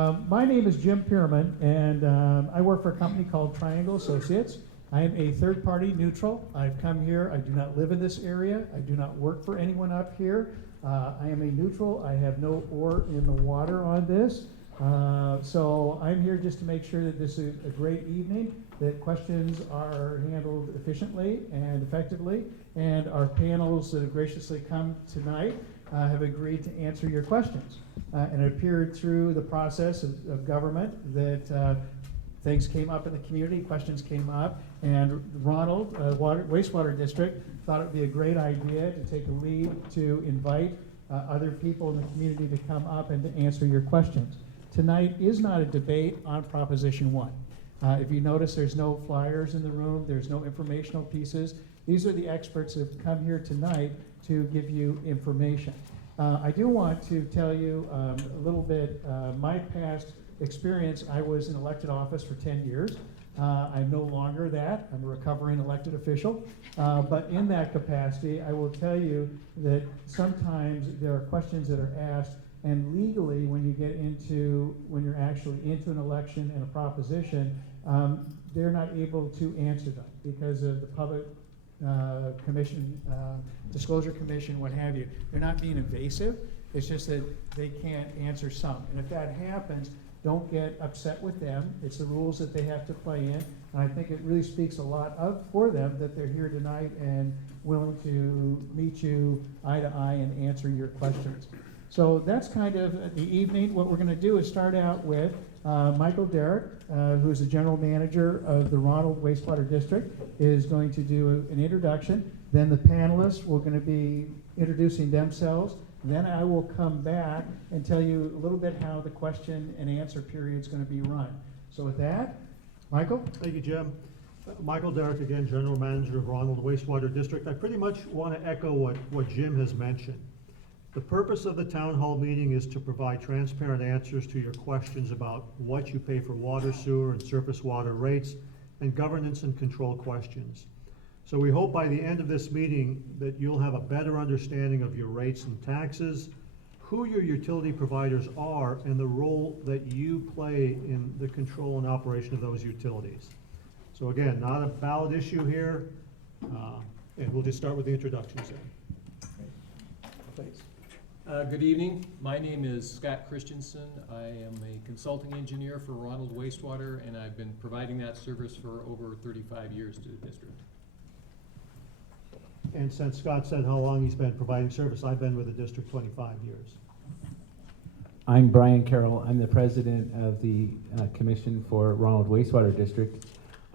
My name is Jim Pearman, and I work for a company called Triangle Associates. I am a third-party neutral. I've come here. I do not live in this area. I do not work for anyone up here. I am a neutral. I have no oar in the water on this. So I'm here just to make sure that this is a great evening, that questions are handled efficiently and effectively, and our panels that have graciously come tonight have agreed to answer your questions. And it appeared through the process of government that things came up in the community, questions came up, and Ronald Wastewater District thought it would be a great idea to take a lead to invite other people in the community to come up and to answer your questions. Tonight is not a debate on Proposition 1. If you notice, there's no flyers in the room, there's no informational pieces. These are the experts who have come here tonight to give you information. I do want to tell you a little bit, my past experience. I was in elected office for 10 years. I'm no longer that. I'm a recovering elected official. But in that capacity, I will tell you that sometimes there are questions that are asked, and legally, when you're actually into an election and a proposition, they're not able to answer them because of the public commission, disclosure commission, what have you. They're not being evasive. It's just that they can't answer some. And if that happens, don't get upset with them. It's the rules that they have to play in. And I think it really speaks a lot for them that they're here tonight and willing to meet you eye to eye and answer your questions. So that's kind of the evening. What we're going to do is start out with Michael Derrick, who's the general manager of the Ronald Wastewater District, is going to do an introduction. Then the panelists will going to be introducing themselves. Then I will come back and tell you a little bit how the question and answer period is going to be run. So with that, Michael? Thank you, Jim. Michael Derrick again, General Manager of Ronald Wastewater District. I pretty much want to echo what Jim has mentioned. The purpose of the town hall meeting is to provide transparent answers to your questions about what you pay for water, sewer, and surface water rates, and governance and control questions. So we hope by the end of this meeting that you'll have a better understanding of your rates and taxes, who your utility providers are, and the role that you play in the control and operation of those utilities. So again, not a ballot issue here, and we'll just start with the introductions then. Please. Good evening. My name is Scott Christensen. I am a consulting engineer for Ronald Wastewater, and I've been providing that service for over 35 years to the district. And since Scott said how long he's been providing service, I've been with the district 25 years. I'm Brian Carroll. I'm the president of the Commission for Ronald Wastewater District.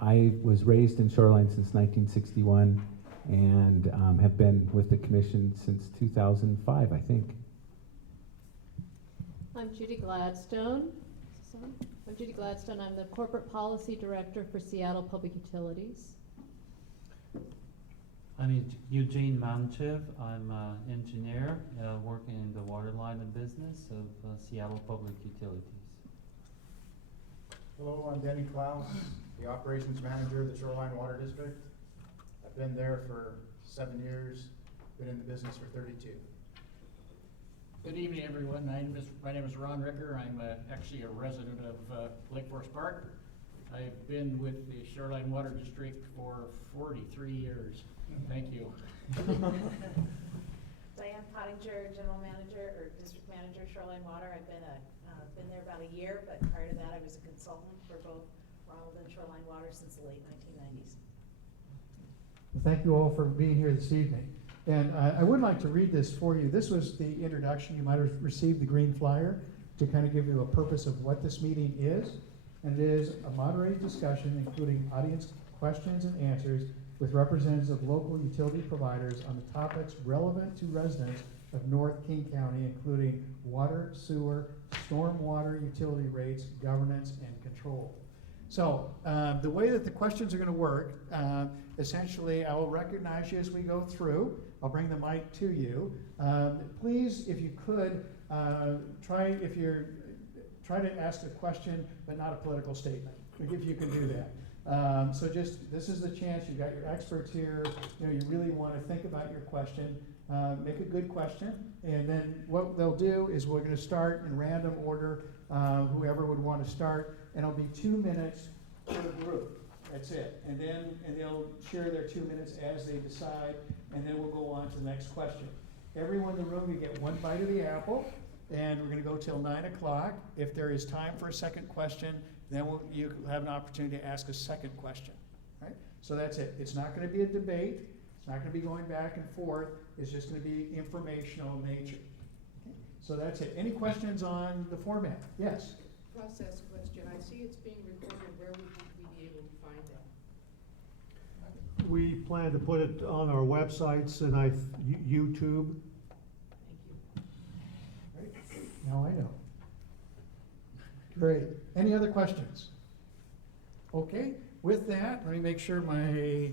I was raised in Shoreline since 1961 and have been with the commission since 2005, I think. I'm Judy Gladstone. I'm the Corporate Policy Director for Seattle Public Utilities. I'm Eugene Manchev. I'm an engineer working in the water line of business of Seattle Public Utilities. Hello, I'm Denny Klaus, the Operations Manager of the Shoreline Water District. I've been there for 7 years, been in the business for 32. Good evening, everyone. My name is Ron Ricker. I'm actually a resident of Lake Forest Park. I've been with the Shoreline Water District for 43 years. Thank you. Diane Pottinger, General Manager or District Manager, Shoreline Water. I've been there about a year, but prior to that I was a consultant for both Ronald and Shoreline Water since the late 1990s. Thank you all for being here this evening. And I would like to read this for you. This was the introduction. You might have received the green flyer to kind of give you a purpose of what this meeting is. And it is a moderated discussion including audience questions and answers with representatives of local utility providers on the topics relevant to residents of North King County, including water, sewer, stormwater utility rates, governance, and control. So the way that the questions are going to work, essentially I will recognize you as we go through. I'll bring the mic to you. Please, if you could, try to ask a question, but not a political statement, if you can do that. So just, this is the chance, you've got your experts here, you really want to think about your question, make a good question, and then what they'll do is we're going to start in random order whoever would want to start, and it'll be 2 minutes per group. That's it. And they'll share their 2 minutes as they decide, and then we'll go on to the next question. Everyone in the room, you get one bite of the apple, and we're gonna go till 9 o'clock. If there is time for a second question, then you have an opportunity to ask a second question, right? So that's it. It's not gonna be a debate. It's not gonna be going back and forth. It's just gonna be informational nature. Okay? So that's it. Any questions on the format? Yes? Process question. I see it's being recorded. Where would we be able to find that? We plan to put it on our websites and YouTube. Thank you. Right? Now I know. Great. Any other questions? Okay, with that, let me make sure I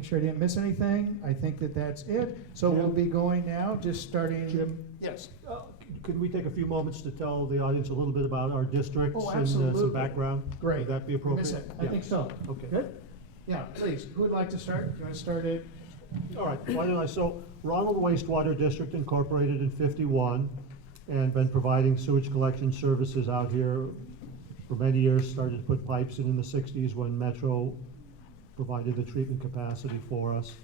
didn't miss anything. I think that's it. So we'll be going now, just starting. Jim? Yes. Could we take a few moments to tell the audience a little bit about our districts Oh, and absolutely. some background? Great. Would that be appropriate? Miss it. I Yeah. think so. Okay. Good? Yeah, please. Who would like to start? Do you want to start it? All right, why don't I, so Ronald Wastewater District incorporated in '51 and been providing sewage collection services out here for many years, started to put pipes in the '60s when Metro provided the treatment capacity for us.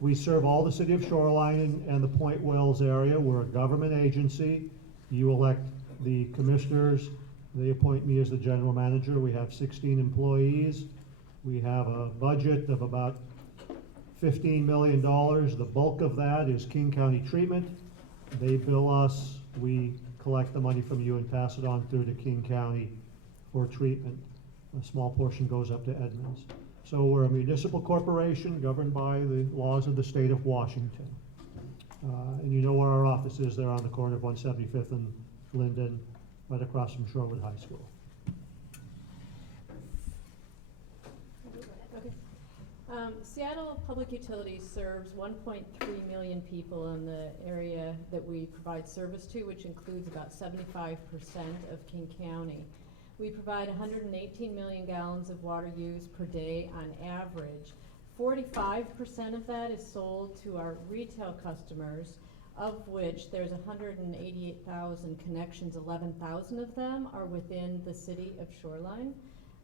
We serve all the City of Shoreline and the Point Wells area. We're a government agency. You elect the commissioners. They appoint me as the general manager. We have 16 employees. We have a budget of about $15 million. The bulk of that is King County treatment. They bill us. We collect the money from you and pass it on through to King County for treatment. A small portion goes up to Edmonds. So we're a municipal corporation governed by the laws of the state of Washington. And you know where our office is, there on the corner of 175th and Linden, right across from Shorewood High School. Okay. Seattle Public Utilities serves 1.3 million people in the area that we provide service to, which includes about 75% of King County. We provide 118 million gallons of water use per day on average. 45% of that is sold to our retail customers, of which there's 188,000 connections. 11,000 of them are within the City of Shoreline.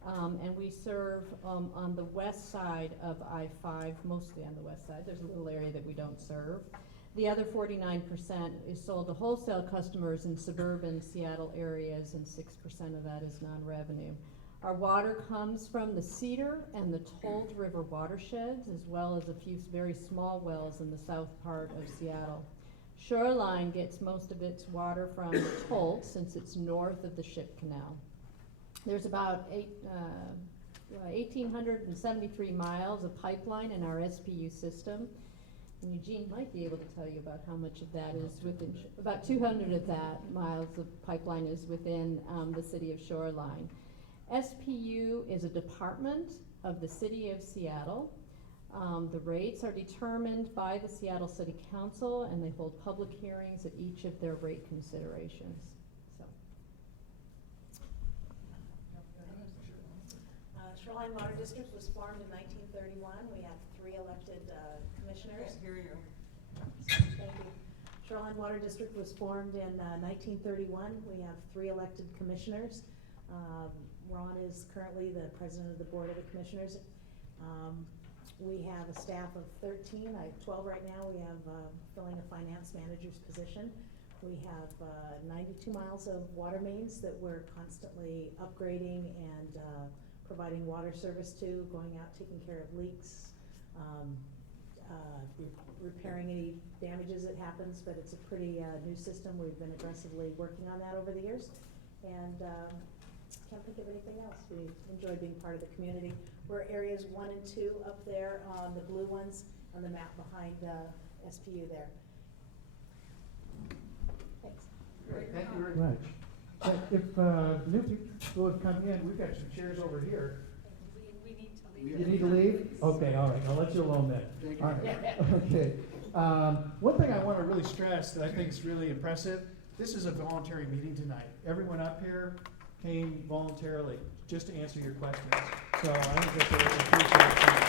And we serve on the west side of I-5, mostly on the west side. There's a little area that we don't serve. The other 49% is sold to wholesale customers in suburban Seattle areas, and 6% of that is non-revenue. Our water comes from the Cedar and the Told River watersheds, as well as a few very small wells in the south part of Seattle. Shoreline gets most of its water from the Told, since it's north of the Ship Canal. There's about 1,873 miles of pipeline in our SPU system. And Eugene might be able to tell you about how much of that is within, about 200 of that miles of pipeline is within the City of Shoreline. SPU is a department of the City of Seattle. The rates are determined by the Seattle City Council, and they hold public hearings at each of their rate considerations. Shoreline Water District was formed in 1931. We have 3 elected commissioners. Here you Thank you. Shoreline Water District was formed in 1931. We have 3 elected commissioners. Ron is currently the president of the board of the commissioners. We have a staff of 13. I have 12 right now. We have filling a finance manager's position. We have 92 miles of water mains that we're constantly upgrading and providing water service to, going out, taking care of leaks, repairing any damages that happens, but it's a pretty new system. We've been aggressively working on that over the years, and can't think of anything else. We enjoy being part of the community. We're areas 1 and 2 up there on the blue ones on the map behind SPU there. Thanks. Great, thank you very much. If new people have come in, we've got some chairs over here. We need to leave. You need to leave? Okay, all right, I'll let you alone then. All right, okay. One thing I want to really stress that I think is really impressive, this is a voluntary meeting tonight. Everyone up here came voluntarily just to answer your questions. So I think that's a appreciated thing.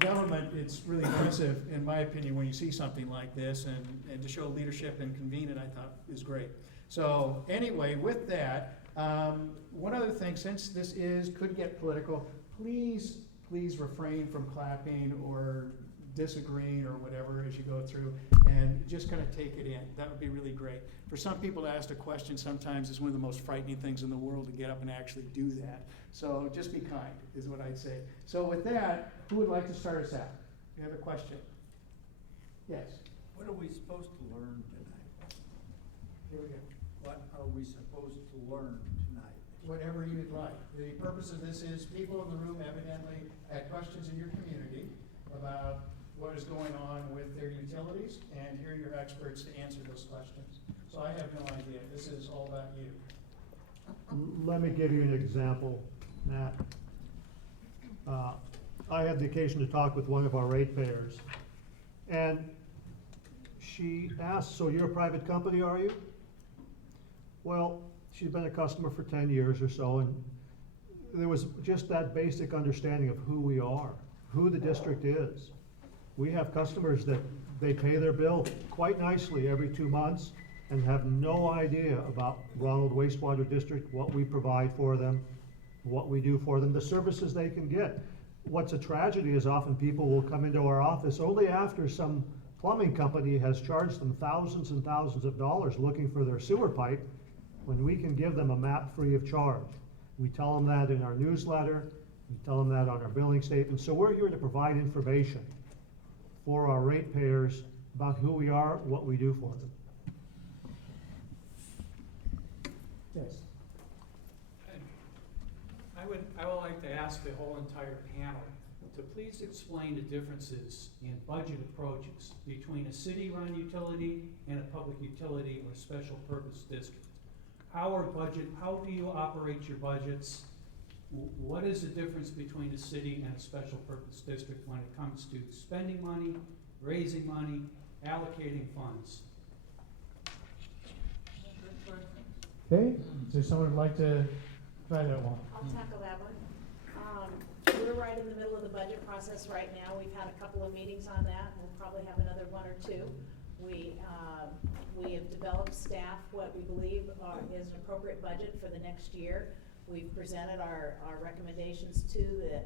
So, government, it's really impressive, in my opinion, when you see something like this, and to show leadership and convene it, I thought is great. So anyway, with that, one other thing, since this could get political, please refrain from clapping or disagreeing or whatever as you go through, and just kind of take it in. That would be really great. For some people to ask a question sometimes is one of the most frightening things in the world, to get up and actually do that. So just be kind, is what I'd say. So with that, who would like to start us out? You have a question? Yes. What are we supposed to learn tonight? Here we go. What are we supposed to learn tonight? Whatever you'd like. The purpose of this is people in the room evidently had questions in your community about what is going on with their utilities, and here are your experts to answer those questions. So I have no idea. This is all about you. Let me give you an example, Matt. I had the occasion to talk with one of our ratepayers, and she asked, so you're a private company, are you? Well, she's been a customer for 10 years or so, and there was just that basic understanding of who we are, who the district is. We have customers that they pay their bill quite nicely every 2 months and have no idea about Ronald Wastewater District, what we provide for them, what we do for them, the services they can get. What's a tragedy is often people will come into our office only after some plumbing company has charged them thousands and thousands of dollars looking for their sewer pipe, when we can give them a map free of charge. We tell them that in our newsletter, we tell them that on our billing statement. So we're here to provide information for our ratepayers about who we are, what we do for them. Yes. I would like to ask the whole entire panel to please explain the differences in budget approaches between a city-run utility and a public utility or special purpose district. How do you operate your budgets? What is the difference between a city and a special purpose district when it comes to spending money, raising money, allocating funds? Okay, is there someone who'd like to try that one? I'll tackle that one. We're right in the middle of the budget process right now. We've had a couple of meetings on that. We'll probably have another one or two. We have developed staff what we believe is an appropriate budget for the next year. We've presented our recommendations to the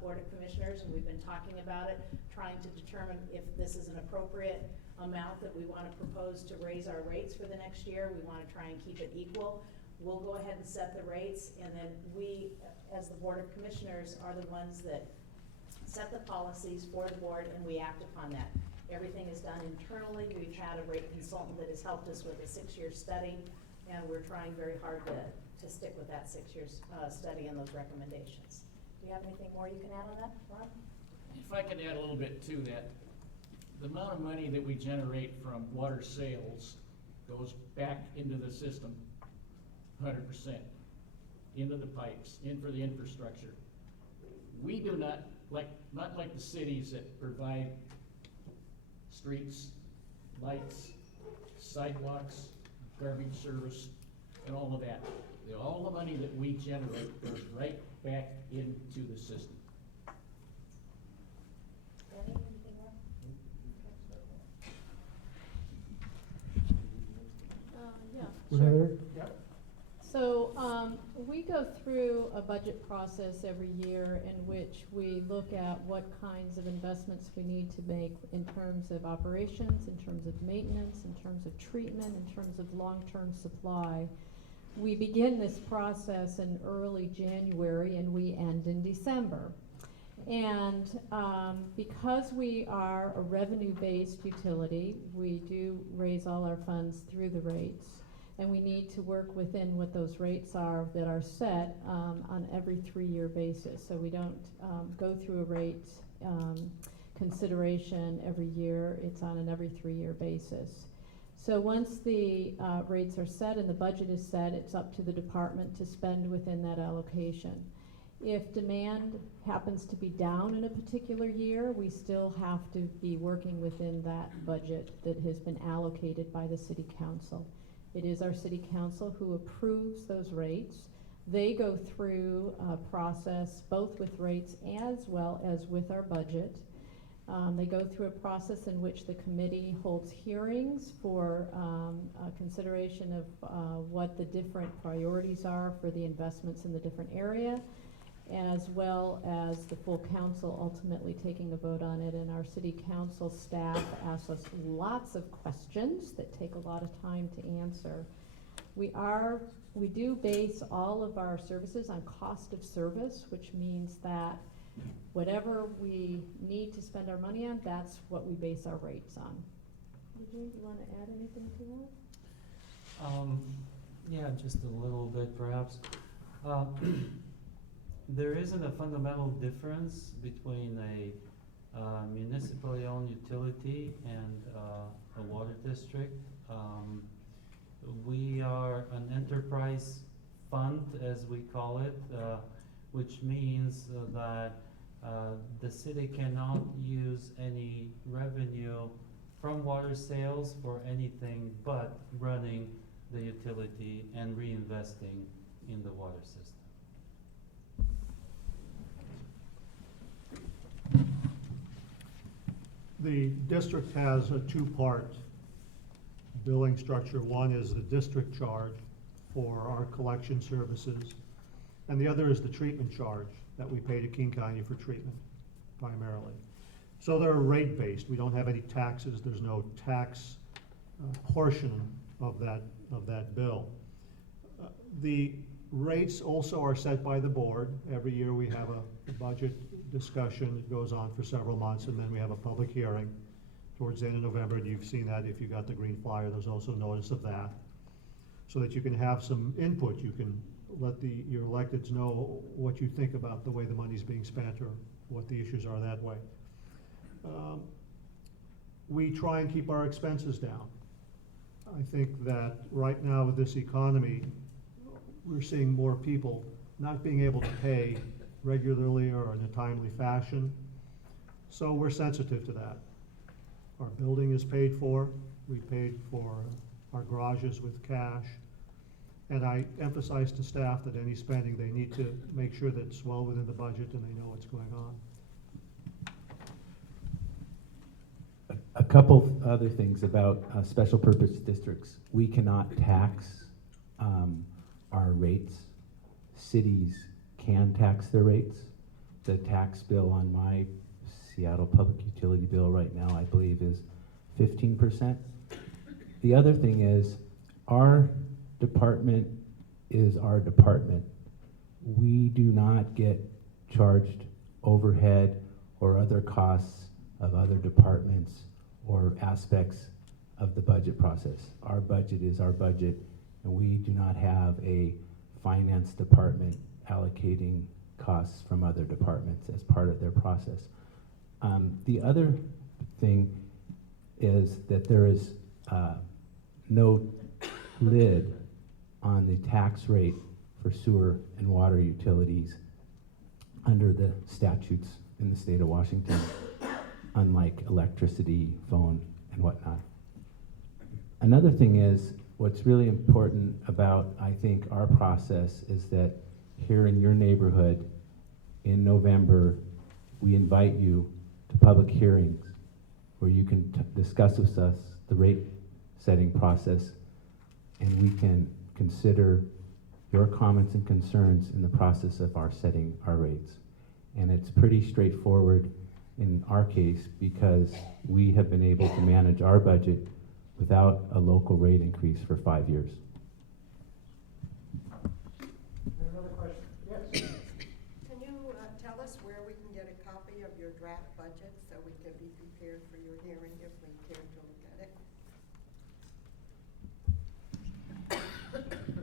Board of Commissioners, and we've been talking about it, trying to determine if this is an appropriate amount that we want to propose to raise our rates for the next year. We want to try and keep it equal. We'll go ahead and set the rates, and then we, as the Board of Commissioners, are the ones that set the policies for the board, and we act upon that. Everything is done internally. We've had a rate consultant that has helped us with a 6-year study, and we're trying very hard to stick with that 6-year study and those recommendations. Do you have anything more you can add on that, Ron? If I could add a little bit to that, the amount of money that we generate from water sales goes back into the system 100%, into the pipes, in for the infrastructure. We do not like the cities that provide streets, lights, sidewalks, garbage service, and all of that. All the money that we generate goes right back into the system. Danny, anything more? Yeah, sure. Heather? Yep. So, we go through a budget process every year in which we look at what kinds of investments we need to make in terms of operations, in terms of maintenance, in terms of treatment, in terms of long-term supply. We begin this process in early January and we end in December. And because we are a revenue-based utility, we do raise all our funds through the rates. And we need to work within what those rates are that are set on every 3-year basis. So we don't go through a rate consideration every year. It's on an every 3-year basis. So once the rates are set and the budget is set, it's up to the department to spend within that allocation. If demand happens to be down in a particular year, we still have to be working within that budget that has been allocated by the city council. It is our city council who approves those rates. They go through a process both with rates as well as with our budget. They go through a process in which the committee holds hearings for consideration of what the different priorities are for the investments in the different area, as well as the full council ultimately taking a vote on it. And our city council staff asks us lots of questions that take a lot of time to answer. We do base all of our services on cost of service, which means that whatever we need to spend our money on, that's what we base our rates on. Eugene, do you want to add anything to that? Yeah, just a little bit perhaps. There isn't a fundamental difference between a municipally owned utility and a water district. We are an enterprise fund, as we call it, which means that the city cannot use any revenue from water sales for anything but running the utility and reinvesting in the water system. The district has a two-part billing structure. One is the district charge for our collection services, and the other is the treatment charge that we pay to King County for treatment, primarily. So they're rate-based. We don't have any taxes. There's no tax portion of that bill. The rates also are set by the board. Every year we have a budget discussion. It goes on for several months, and then we have a public hearing towards the end of November, and you've seen that if you got the green flyer. There's also notice of that, so that you can have some input. You can let your electeds know what you think about the way the money's being spent or what the issues are that way. We try and keep our expenses down. I think that right now with this economy, we're seeing more people not being able to pay regularly or in a timely fashion. So we're sensitive to that. Our building is paid for. We paid for our garages with cash. And I emphasize to staff that any spending, they need to make sure that it's well within the budget and they know what's going on. A couple other things about special purpose districts. We cannot tax our rates. Cities can tax their rates. The tax bill on my Seattle public utility bill right now, I believe, is 15%. The other thing is, our department is our department. We do not get charged overhead or other costs of other departments or aspects of the budget process. Our budget is our budget, and we do not have a finance department allocating costs from other departments as part of their process. The other thing is that there is no lid on the tax rate for sewer and water utilities under the statutes in the state of Washington, unlike electricity, phone, and whatnot. Another thing is, what's really important about, I think, our process is that here in your neighborhood, in November, we invite you to public hearings where you can discuss with us the rate setting process, and we can consider your comments and concerns in the process of our setting our rates. And it's pretty straightforward in our case because we have been able to manage our budget without a local rate increase for 5 years. Another question? Yes. Can you tell us where we can get a copy of your draft budget so we can be prepared for your hearing if we care to look at it?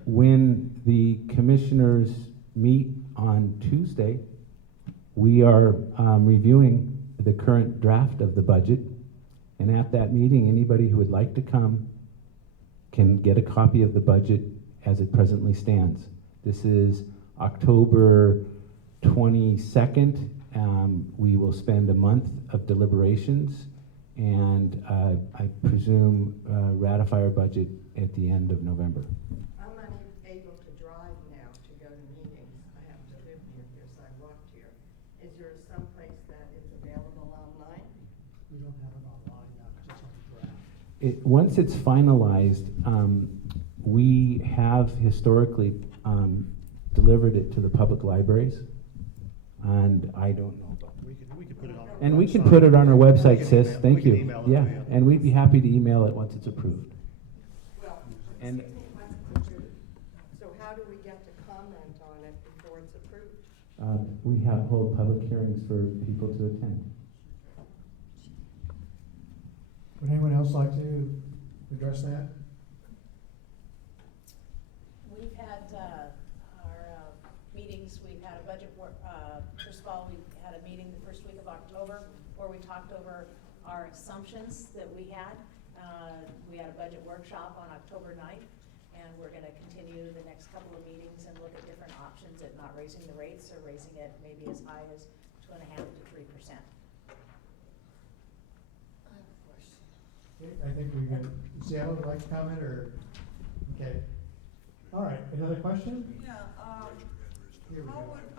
When the commissioners meet on Tuesday, we are reviewing the current draft of the budget. And at that meeting, anybody who would like to come can get a copy of the budget as it presently stands. This is October 22nd. We will spend a month of deliberations and I presume ratify our budget at the end of November. I'm unable to drive now to go to Once it's finalized, we have historically delivered it to the public libraries, and I don't know. We can put it on our And we can website. put it on our website, We can sis, email- thank we can you. email it Yeah, to you. and we'd be happy to email it once it's approved. Well, And so how do we get to comment on it before it's approved? we hold public hearings for people to attend. Would anyone else like to address that? We've had, our, meetings, we've had a budget work, first of all, we had a meeting the first week of October where we talked over our assumptions that we had. We had a budget workshop on October 9th, and we're gonna continue the next couple of meetings and look at different options at not raising the rates or raising it maybe as high as 2.5% to 3%. Okay, I think we got, Seattle would like to comment, or, okay. All right, another question? Yeah, Here we go.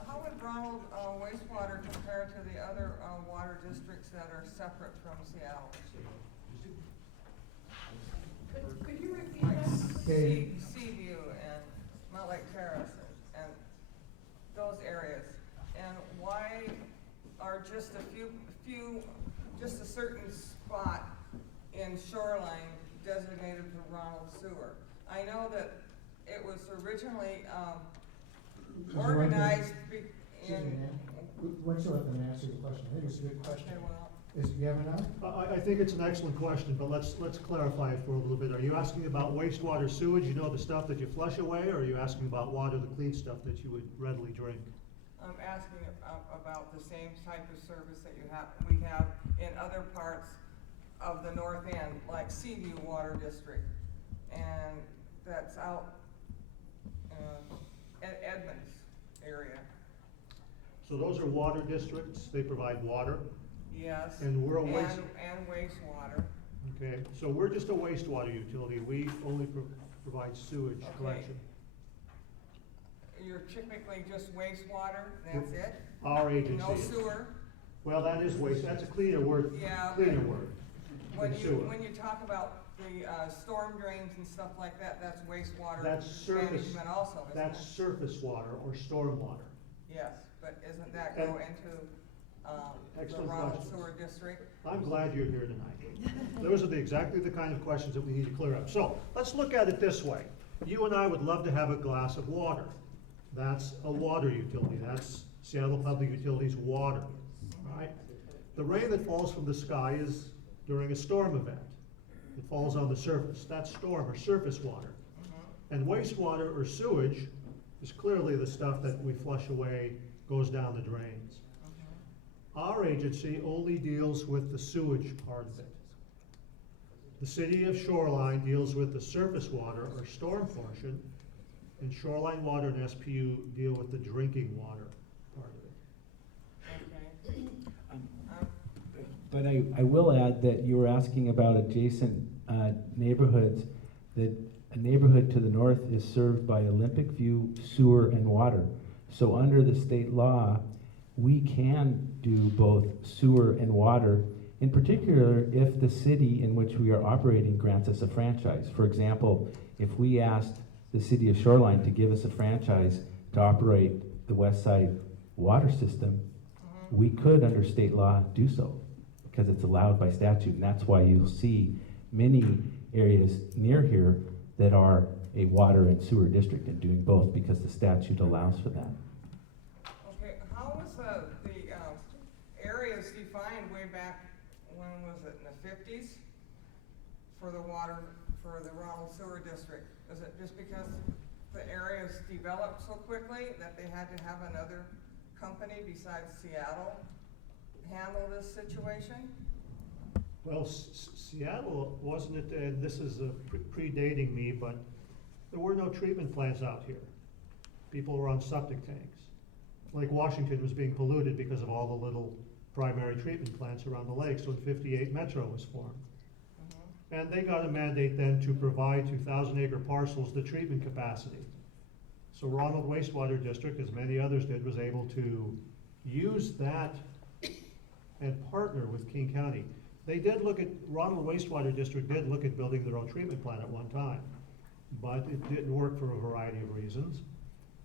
how would Ronald wastewater compare to the other water districts that are separate from Seattle? Could you repeat Like that? Okay. Seaview and Mount Lake Terrace and those areas? And why are just a few, just a certain spot in Shoreline designated for Ronald Sewer? I know that it was originally organized Excuse me, ma'am. Why don't you let them answer the question? I think it's a good question. Okay, well, You have enough? I think it's an excellent question, but let's clarify it for a little bit. Are you asking about wastewater sewage, you know, the stuff that you flush away, or are you asking about water, the clean stuff that you would readily drink? I'm asking about the same type of service that we have in other parts of the north end, like Seaview Water District, and that's out at Edmonds area. So those are water districts, they provide water, Yes. and we're a waste. And wastewater. Okay, so we're just a wastewater utility, we only provide sewage Okay. collection. You're typically just wastewater, that's it? Our agency No is. sewer? Well, that is waste, that's a cleaner word, Yeah. cleaner word. When than you, sewer. when you talk about the storm drains and stuff like that, that's wastewater That's surface, management also, isn't it? that's surface water or storm water. Yes, but isn't that And- go into, the Excellent Ronald questions. Sewer District? I'm glad you're here tonight. Those are exactly the kind of questions that we need to clear up. So, let's look at it this way. You and I would love to have a glass of water. That's a water utility, that's Seattle Public Utilities water, right? The rain that falls from the sky is during a storm event. It falls on the surface, that's storm or surface water. And wastewater or sewage is clearly the stuff that we flush away, goes down the drains. Our agency only deals with the sewage part of it. The City of Shoreline deals with the surface water or storm portion, and Shoreline Water and SPU deal with the drinking water part of it. Okay. But I will add that you were asking about adjacent neighborhoods, that a neighborhood to the north is served by Olympic View Sewer and Water. So under the state law, we can do both sewer and water, in particular if the city in which we are operating grants us a franchise. For example, if we asked the City of Shoreline to give us a franchise to operate the west side water system, we could, under state law, do so, because it's allowed by statute, and that's why you'll see many areas near here that are a water and sewer district and doing both, because the statute allows for that. Okay, how was the areas defined way back, when was it, in the 50s? For the water, for the Ronald Sewer District? Is it just because the areas developed so quickly that they had to have another company besides Seattle handle this situation? Well, Seattle, wasn't it, and this is predating me, but there were no treatment plants out here. People were on septic tanks. Lake Washington was being polluted because of all the little primary treatment plants around the lake, so in '58 Metro was formed. And they got a mandate then to provide 2,000-acre parcels the treatment capacity. So Ronald Wastewater District, as many others did, was able to use that and partner with King County. They did look at, Ronald Wastewater District did look at building their own treatment plant at one time, but it didn't work for a variety of reasons.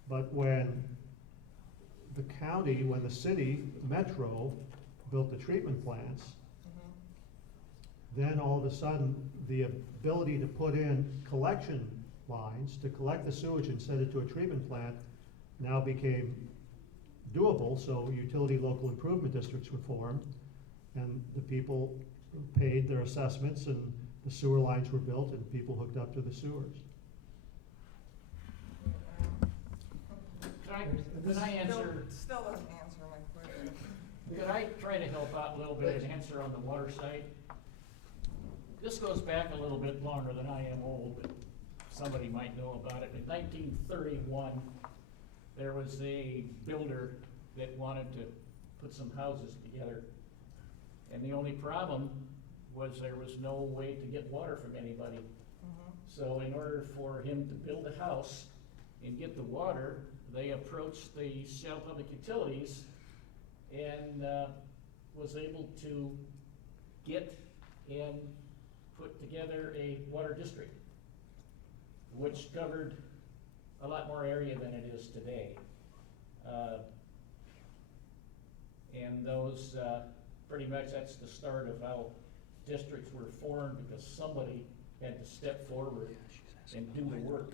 But when the county, when the city, Metro, built the treatment plants, then all of a sudden, the ability to put in collection lines to collect the sewage and send it to a treatment plant now became doable, so utility local improvement districts were formed, and the people paid their assessments, and the sewer lines were built, and people hooked up to the sewers. Could I answer? Still doesn't answer my question. Could I try to help out a little bit and answer on the water side? This goes back a little bit longer than I am old, but somebody might know about it. In 1931, there was a builder that wanted to put some houses together. And the only problem was there was no way to get water from anybody. So in order for him to build a house and get the water, they approached the Seattle Public Utilities and was able to get and put together a water district, which covered a lot more area than it is today. And those, pretty much that's the start of how districts were formed, because somebody had to step forward and do the work.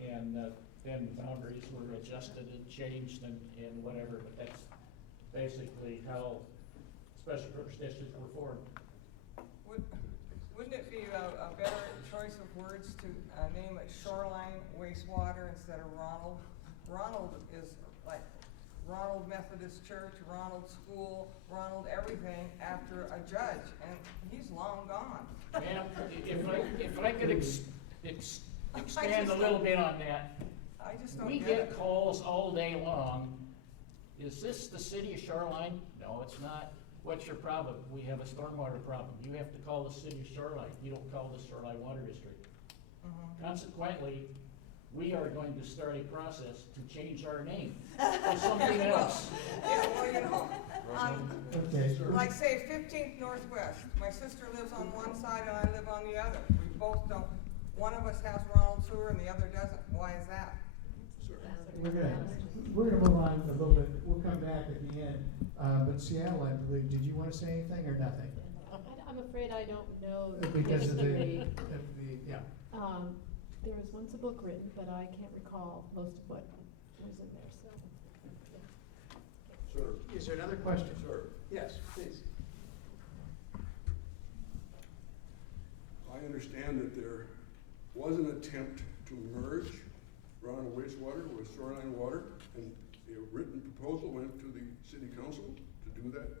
And then boundaries were adjusted and changed and whatever, but that's basically how special purpose districts were formed. Wouldn't it be a better choice of words to name it Shoreline Wastewater instead of Ronald? Ronald is like Ronald Methodist Church, Ronald School, Ronald everything after a judge, and he's long gone. Ma'am, if I could expand a little bit on that. I just don't We get get it. calls all day long. Is this the city of Shoreline? No, it's not. What's your problem? We have a stormwater problem. You have to call the city of Shoreline. You don't call the Shoreline Water District. Consequently, we are going to start a process to change our name to something else. Yeah, well, you know, Okay. like say 15th Northwest, my sister lives on one side and I live on the other. We both don't, one of us has Ronald Sewer and the other doesn't. Why is that? We're gonna move on a little bit, we'll come back at the end, but Seattle, I believe, did you wanna say anything or nothing? I'm afraid I don't know the Because of history. yeah. There was once a book written, but I can't recall most of what was in there, so. Sure. Is there another question? Sure. Yes, please. I understand that there was an attempt to merge Ronald Wastewater with Shoreline Water, and the written proposal went to the city council to do that,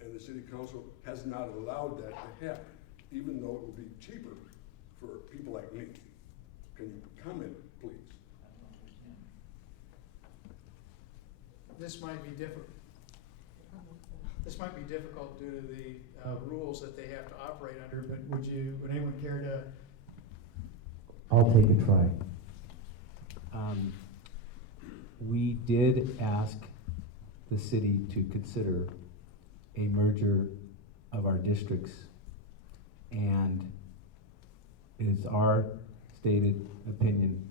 and the city council has not allowed that to happen, even though it would be cheaper for people like me. Can you comment, please? This might be difficult. This might be difficult due to the rules that they have to operate under, but would anyone care to? I'll take a try. We did ask the city to consider a merger of our districts, and it is our stated opinion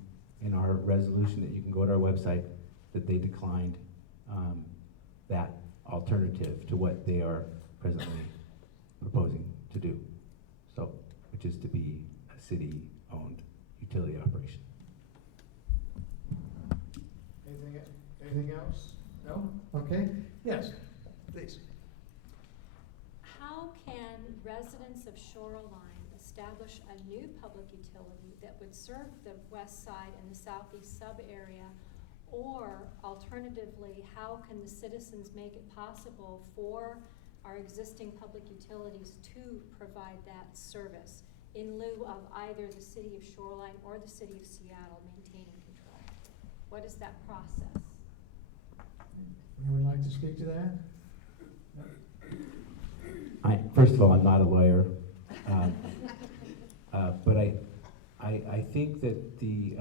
in our resolution that you can go to our website that they declined that alternative to what they are presently proposing to do. So, which is to be a city-owned utility operation. Anything else? No? Okay. Yes, please. How can residents of Shoreline establish a new public utility that would serve the west side and the southeast sub-area? Or alternatively, how can the citizens make it possible for our existing public utilities to provide that service in lieu of either the city of Shoreline or the city of Seattle maintaining control? What is that process? Anyone like to speak to that? First of all, I'm not a lawyer, but I think that the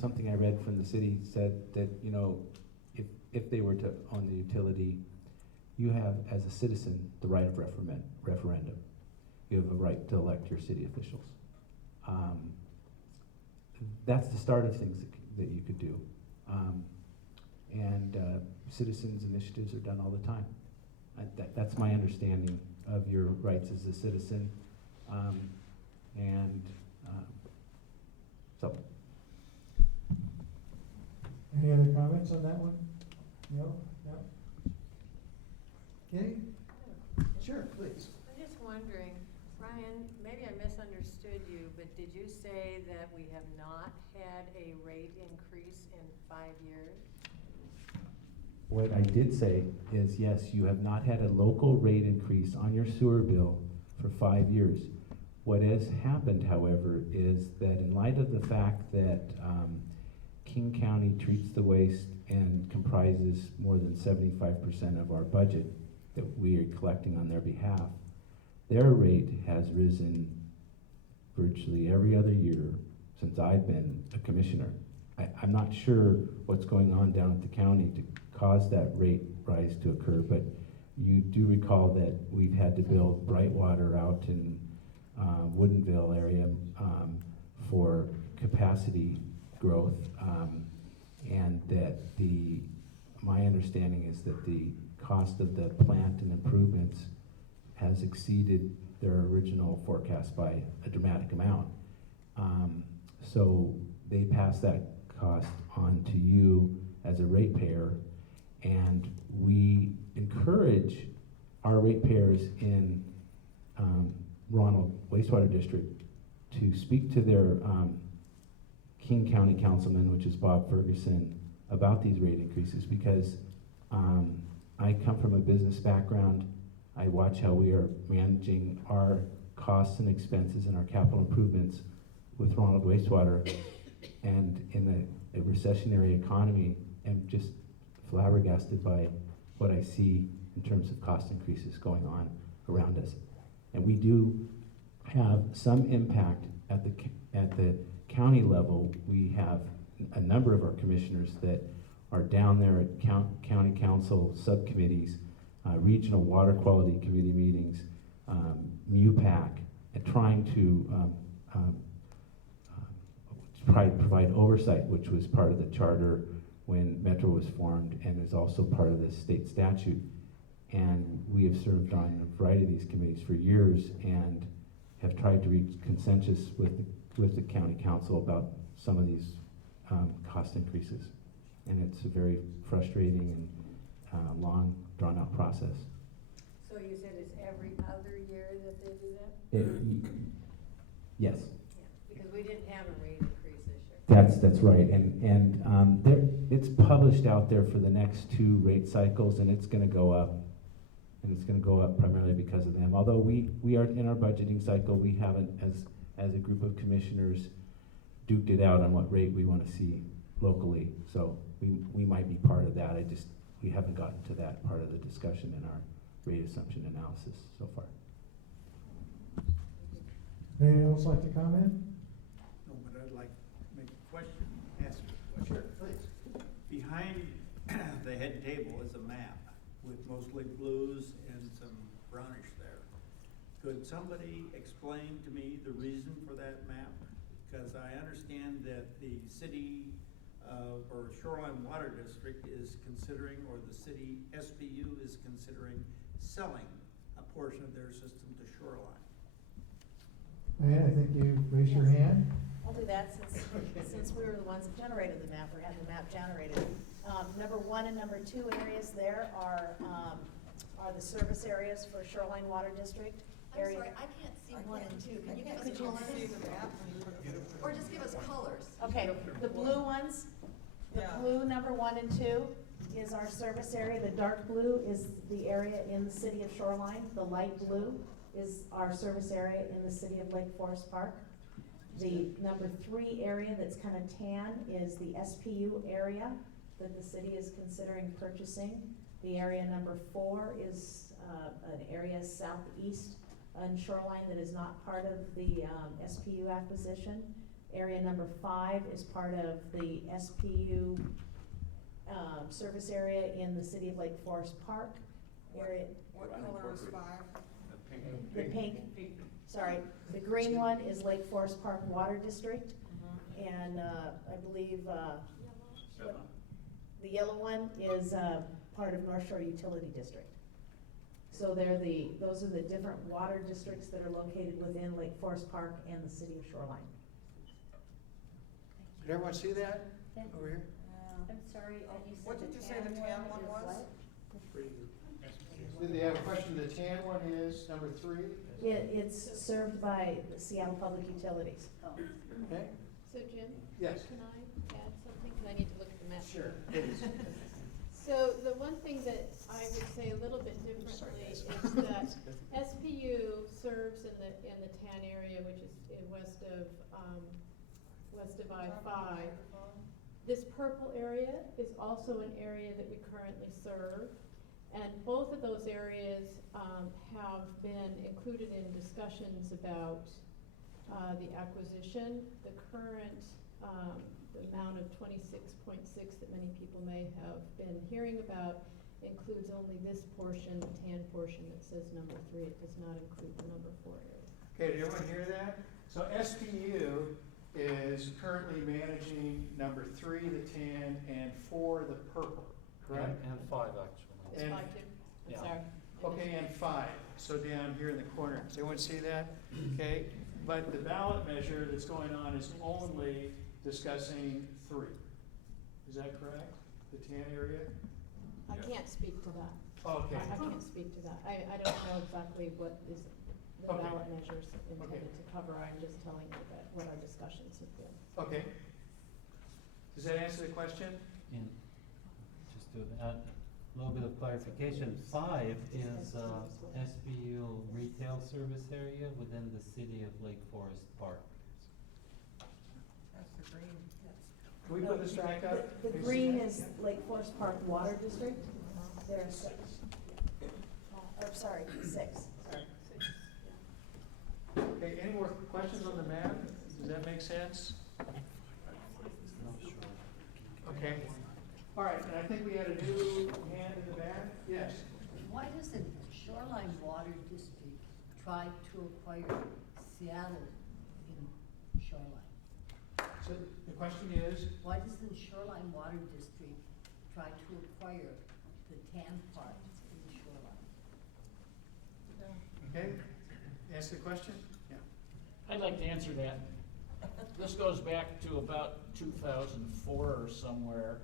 something I read from the city said that, you know, if they were to own the utility, you have, as a citizen, the right of referendum. You have a right to elect your city officials. That's the start of things that you could do. Citizens initiatives are done all the time. That's my understanding of your rights as a citizen. So. Any other comments on that one? No? No? Okay? Sure, please. I'm just wondering, Ryan, maybe I misunderstood you, but did you say that we have not had a rate increase in 5 years? What I did say is, yes, you have not had a local rate increase on your sewer bill for 5 years. What has happened, however, is that in light of the fact that King County treats the waste and comprises more than 75% of our budget that we are collecting on their behalf, their rate has risen virtually every other year since I've been a commissioner. I'm not sure what's going on down at the county to cause that rate rise to occur, but you do recall that we've had to build Brightwater out in Woodinville area for capacity growth, and that my understanding is that the cost of the plant and improvements has exceeded their original forecast by a dramatic amount. So they pass that cost on to you as a ratepayer, and we encourage our ratepayers in Ronald Wastewater District to speak to their King County Councilman, which is Bob Ferguson, about these rate increases, because I come from a business background. I watch how we are managing our costs and expenses and our capital improvements with Ronald Wastewater, and in a recessionary economy, I'm just flabbergasted by what I see in terms of cost increases going on around us. And we do have some impact at the county level. We have a number of our commissioners that are down there at county council subcommittees, regional water quality committee meetings, MUPAC, and trying to provide oversight, which was part of the charter when Metro was formed and is also part of the state statute. And we have served on a variety of these committees for years and have tried to reach consensus with the county council about some of these cost increases. And it's a very frustrating and long, drawn-out process. So you said it's every other year that they do that? Yes. Yeah, because we didn't have a rate increase this year. That's right, and it's published out there for the next 2 rate cycles, and it's going to go up, and it's going to go up primarily because of them. Although we are in our budgeting cycle, we haven't, as a group of commissioners, duked it out on what rate we want to see locally. So we might be part of that. We haven't gotten to that part of the discussion in our rate assumption analysis so far. Anyone else like to comment? No, but I'd like to make a question, ask a question. Sure, please. Behind the head table is a map with mostly blues and some brownish there. Could somebody explain to me the reason for that map? Because I understand that the city or Shoreline Water District is considering, or the city SPU is considering selling a portion of their system to Shoreline. Diane, I think you raised your hand. I'll do that since we were the ones that generated the map, or had the map generated. Number 1 and number 2 areas there are the service areas for Shoreline Water District. I'm sorry, I can't see 1 and 2. Can you give us colors? Or just give us colors? Okay, the blue ones, the blue number 1 and 2 is our service area. The dark blue is the area in the city of Shoreline. The light blue is our service area in the city of Lake Forest Park. The number 3 area that's kind of tan is the SPU area that the city is considering purchasing. The area number 4 is an area southeast in Shoreline that is not part of the SPU acquisition. Area number 5 is part of the SPU service area in the city of Lake Forest Park. area. What color is 5? The pink, sorry, the green one is Lake Forest Park Water District. And I believe the yellow one is part of North Shore Utility District. So those are the different water districts that are located within Lake Forest Park and the City of Shoreline. Did everyone see that over here? I'm sorry, you said What did you say the tan one was? Did they have a question? The tan one is number 3? It's served by the Seattle Public Utilities. Okay. So Jim? Yes. Can I add something? Because I need to look at the map. Sure, please. So the one thing that I would say a little bit differently is that SPU serves in the tan area, which is west of I-5. This purple area is also an area that we currently serve, and both of those areas have been included in discussions about the acquisition. The current the amount of 26.6 that many people may have been hearing about includes only this portion, the tan portion that says number 3. It does not include the number 4 area. Okay, did everyone hear that? So SPU is currently managing number 3, the tan, and 4, the purple, correct? And 5 actually. It's And- 5 too? I'm Yeah. sorry. Okay, and 5, so down here in the corner. Does everyone see that? Okay, but the ballot measure that's going on is only discussing 3. Is that correct? The tan area? I can't speak to that. Okay. I can't speak to that. I don't know exactly what is the Okay. ballot measures intended to cover. I'm just telling you that what our discussions have been. Okay. Does that answer the question? And just to add a little bit of clarification, 5 is SPU retail service area within the city of Lake Forest Park. That's the green. Can we put this back up? The green is Lake Forest Park Water District. There are 6. Or sorry, 6. Sorry. Okay, any more questions on the map? Does that make sense? Okay. All right, and I think we had a new hand in the back. Yes. Why doesn't Shoreline Water District try to acquire Seattle in Shoreline? So the question is, Why doesn't Shoreline Water District try to acquire the tan part in Shoreline? okay, answer the question? Yeah. I'd like to answer that. This goes back to about 2004 or somewhere,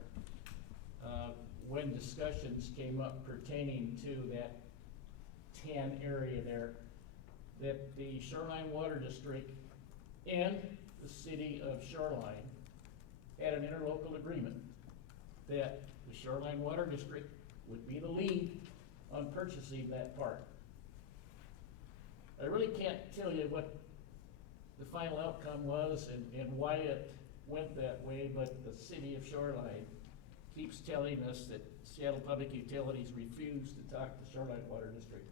when discussions came up pertaining to that tan area there, that the Shoreline Water District and the City of Shoreline had an interlocal agreement that the Shoreline Water District would be the lead on purchasing that part. I really can't tell you what the final outcome was and why it went that way, but the City of Shoreline keeps telling us that Seattle Public Utilities refused to talk to Shoreline Water District.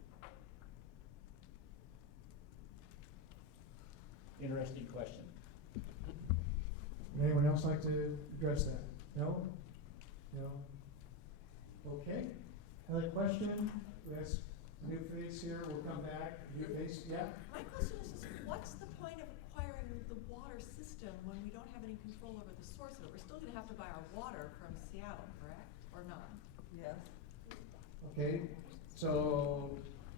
Interesting question. Would anyone else like to address that? No? No? Okay. Another question? We have new face here. We'll come back. New face, yeah? My question is just, what's the point of acquiring the water system when we don't have any control over the source of it? We're still gonna have to buy our water from Seattle, correct? Or not? Yes. Okay, so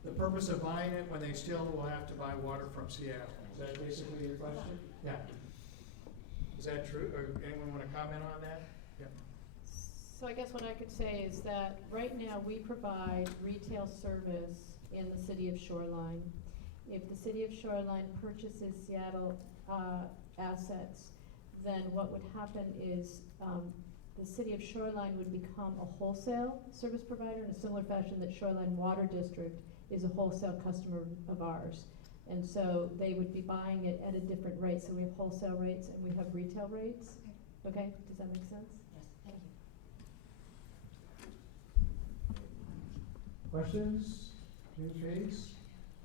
the purpose of buying it when they still will have to buy water from Seattle. Is that basically your question? Yeah. Is that true? Or anyone want to comment on that? Yeah. So I guess what I could say is that right now we provide retail service in the City of Shoreline. If the City of Shoreline purchases Seattle assets, then what would happen is the City of Shoreline would become a wholesale service provider in a similar fashion that Shoreline Water District is a wholesale customer of ours. And so they would be buying it at a different rate. So we have wholesale rates and we have retail rates. Okay, does that make sense? Yes, thank you. Questions? New face?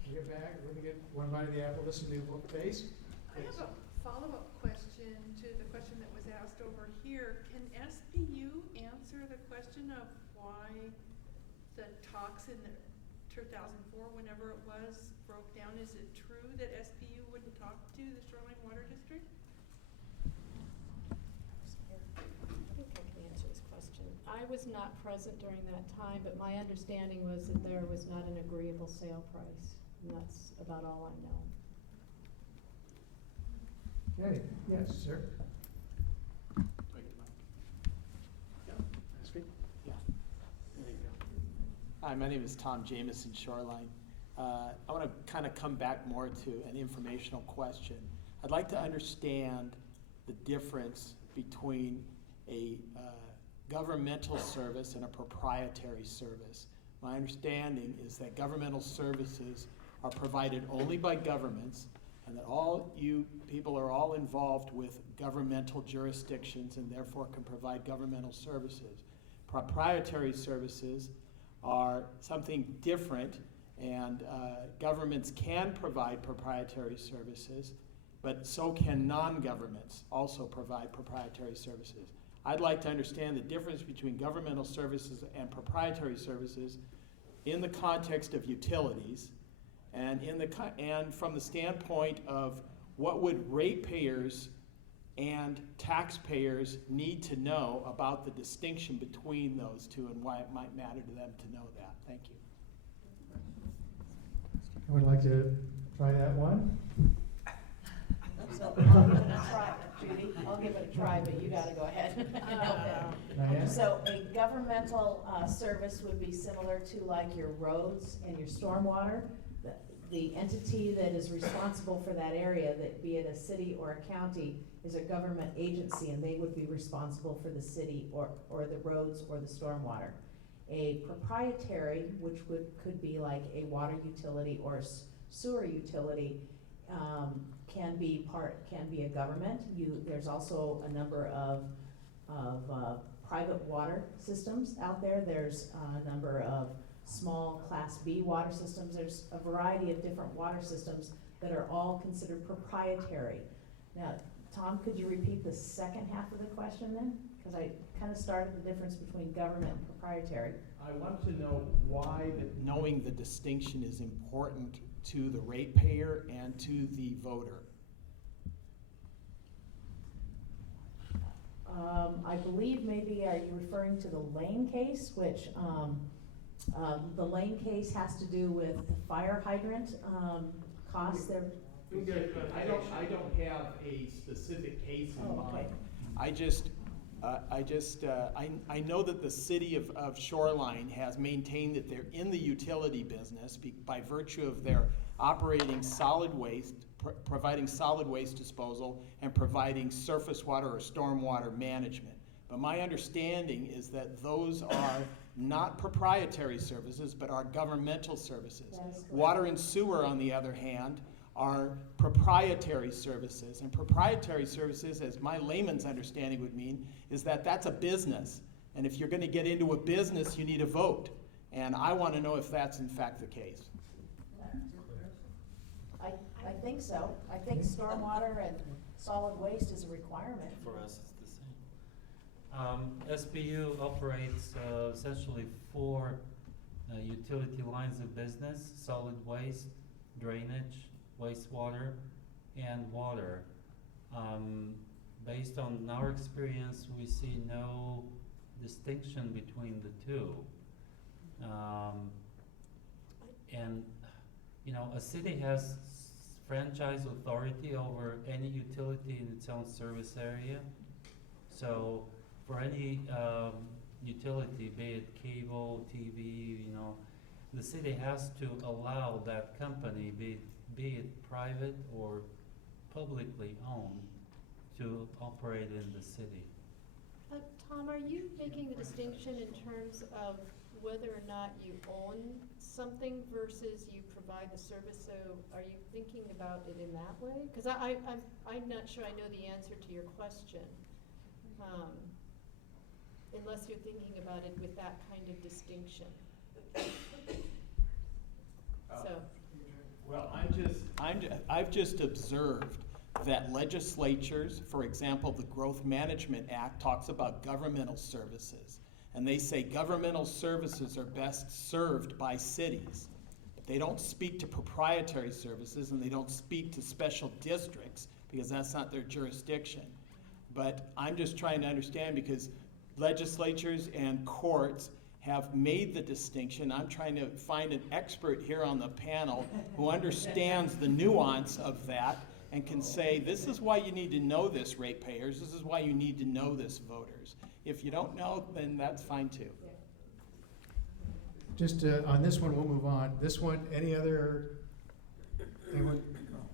We get back, we're gonna get one bite of the apple, this is new face. I have a follow-up question to the question that was asked over here. Can SPU answer the question of why the talks in the 2004, whenever it was, broke down. Is it true that SPU wouldn't talk to the Shoreline Water District? I think I can answer this question. I was not present during that time, but my understanding was that there was not an agreeable sale price, and that's about all I know. Okay, yes, sir. Hi, my name is Tom Jamison, Shoreline. I want to kind of come back more to an informational question. I'd like to understand the difference between a governmental service and a proprietary service. My understanding is that governmental services are provided only by governments, and that all you people are all involved with governmental jurisdictions and therefore can provide governmental services. Proprietary services are something different, and governments can provide proprietary services, but so can non-governments also provide proprietary services. I'd like to understand the difference between governmental services and proprietary services in the context of utilities, and from the standpoint of what would ratepayers and taxpayers need to know about the distinction between those two and why it might matter to them to know that. Thank you. I would like to try that one. So I'll give it a try, Judy. I'll give it a try, but you gotta go ahead. Diane? So a governmental service would be similar to like your roads and your stormwater. The entity that is responsible for that area, that be it a city or a county, is a government agency, and they would be responsible for the city or the roads or the stormwater. A proprietary, which could be like a water utility or a sewer utility, can be a government. There's also a number of private water systems out there. There's a number of small Class B water systems. There's a variety of different water systems that are all considered proprietary. Now, Tom, could you repeat the second half of the question then? Because I kind of started the difference between government and proprietary. I want to know why knowing the distinction is important to the ratepayer and to the voter. I believe maybe, are you referring to the Lane case, which the Lane case has to do with the fire hydrant costs there? I don't have a specific case in mind. Okay. I know that the city of Shoreline has maintained that they're in the utility business by virtue of their operating solid waste, providing solid waste disposal, and providing surface water or stormwater management. But my understanding is that those are not proprietary services, but are governmental services. Water and sewer, on the other hand, are proprietary services. And proprietary services, as my layman's understanding would mean, is that that's a business. And if you're going to get into a business, you need a vote. And I want to know if that's in fact the case. I think so. I think stormwater and solid waste is a requirement. For us, it's the same. SPU operates essentially 4 utility lines of business: solid waste, drainage, wastewater, and water. Based on our experience, we see no distinction between the two. And you know, a city has franchise authority over any utility in its own service area. So for any utility, be it cable, TV, you know, the city has to allow that company, be it private or publicly owned, to operate in the city. Tom, are you making the distinction in terms of whether or not you own something versus you provide the service? So are you thinking about it in that way? Because I'm not sure I know the answer to your question, unless you're thinking about it with that kind of distinction. Well, I've just observed that legislatures, for example, the Growth Management Act talks about governmental services. and they say governmental services are best served by cities. They don't speak to proprietary services, and they don't speak to special districts, because that's not their jurisdiction. But I'm just trying to understand, because legislatures and courts have made the distinction. I'm trying to find an expert here on the panel who understands the nuance of that and can say, this is why you need to know this, ratepayers. This is why you need to know this, voters. If you don't know, then that's fine too. Just on this one, we'll move on. This one, anyone?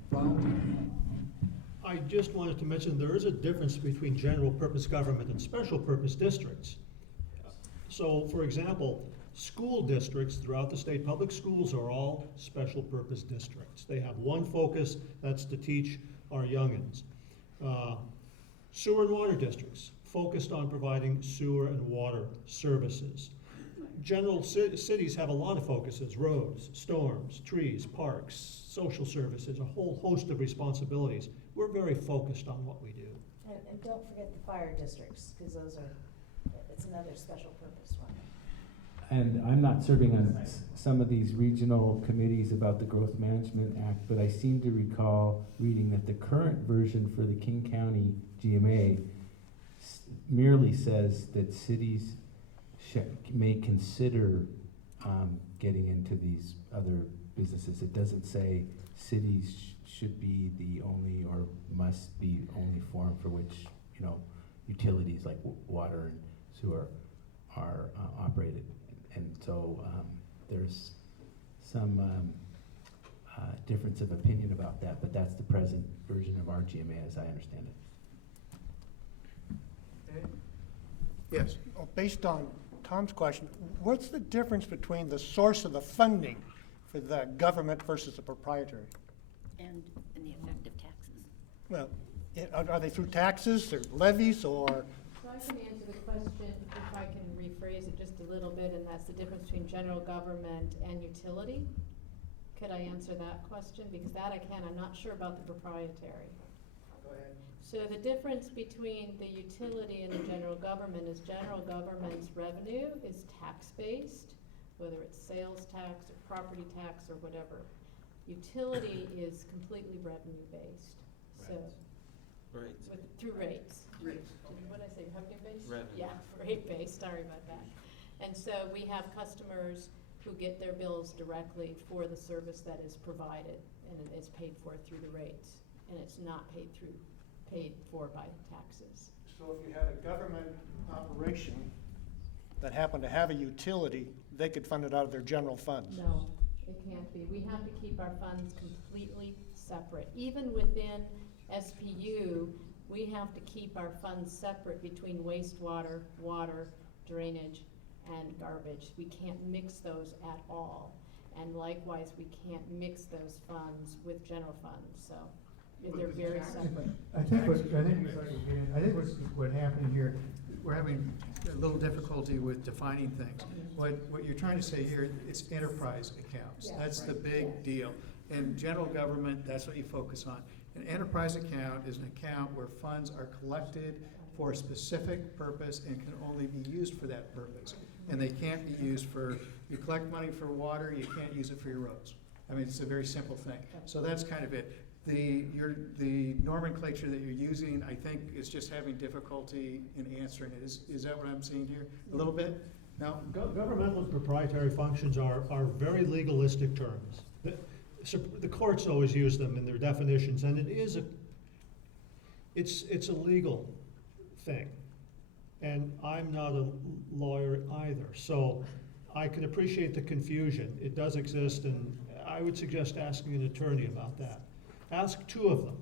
Ronald? I just wanted to mention there is a difference between general purpose government and special purpose districts. So, for example, school districts throughout the state, public schools are all special purpose districts. They have one focus, that's to teach our youngins. Sewer and water districts, focused on providing sewer and water services. General cities have a lot of focuses: roads, storms, trees, parks, social services, a whole host of responsibilities. We're very focused on what we do. And don't forget the fire districts, because those are, it's another special purpose one. And I'm not serving on some of these regional committees about the Growth Management Act, but I seem to recall reading that the current version for the King County GMA merely says that cities may consider getting into these other businesses. It doesn't say cities should be the only or must be only forum for which, utilities like water and sewer are operated. And so there's some difference of opinion about that, but that's the present version of our GMA as I understand it. Okay. Yes. Well, based on Tom's question, what's the difference between the source of the funding for the government versus the proprietary? And the effect of taxes. Well, are they through taxes or levies or? So I can answer the question if I can rephrase it just a little bit, and that's the difference between general government and utility. Could I answer that question? Because that I can. I'm not sure about the proprietary. Go ahead. So the difference between the utility and the general government is general government's revenue is tax-based, whether it's sales tax or property tax or whatever. Utility is completely revenue-based. So Rates. through rates. Rates. What did I say, revenue-based? Revenue. Yeah, rate-based, sorry about that. And so we have customers who get their bills directly for the service that is provided, and it is paid for through the rates, and it's not paid for by taxes. So if you had a government operation that happened to have a utility, they could fund it out of their general funds? No, it can't be. We have to keep our funds completely separate. Even within SPU, we have to keep our funds separate between wastewater, water, drainage, and garbage. We can't mix those at all. And likewise, we can't mix those funds with general funds, so they're very separate. I think what's happening here, we're having a little difficulty with defining things. What you're trying to say here, it's enterprise accounts. Yes. That's the big deal. In general government, that's what you focus on. An enterprise account is an account where funds are collected for a specific purpose and can only be used for that purpose. And they can't be used for, you collect money for water, you can't use it for your roads. I mean, it's a very simple thing. So that's kind of it. The nomenclature that you're using, I think, is just having difficulty in answering it. Is that what I'm seeing here? A little bit? No? Governmental and proprietary functions are very legalistic terms. The courts always use them in their definitions, and it's a legal thing. And I'm not a lawyer either, so I can appreciate the confusion. It does exist, and I would suggest asking an attorney about that. Ask two of them,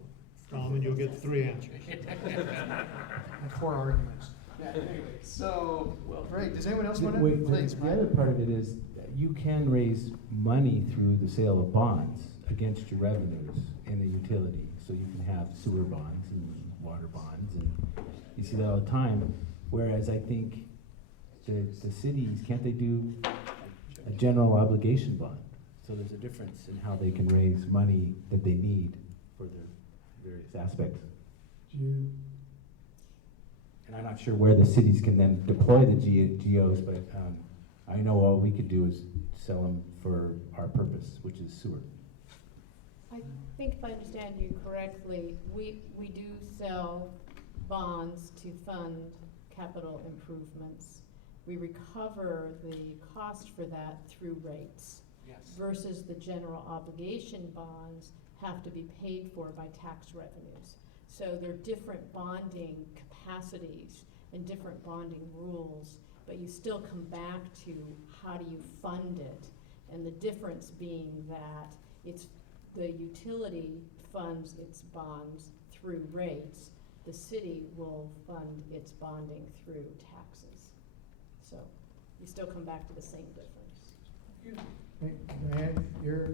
Tom, and you'll get 3 answers. And 4 arguments. Yeah, anyway, so, great. Does anyone else want to? Wait, Please. the other part of it is that you can raise money through the sale of bonds against your revenues in a utility. So you can have sewer bonds and water bonds, and you see that all the time. Whereas I think the cities, can't they do a general obligation bond? So there's a difference in how they can raise money that they need for their various aspects. And And I'm not sure where the cities can then deploy the GOs, but I know all we could do is sell them for our purpose, which is sewer. I think if I understand you correctly, we do sell bonds to fund capital improvements. We recover the cost for that through rates. Yes. Versus the general obligation bonds have to be paid for by tax revenues. So they're different bonding capacities and different bonding rules, but you still come back to how do you fund it? And the difference being that it's the utility funds its bonds through rates. The city will fund its bonding through taxes. So you still come back to the same difference. Okay, Diane, your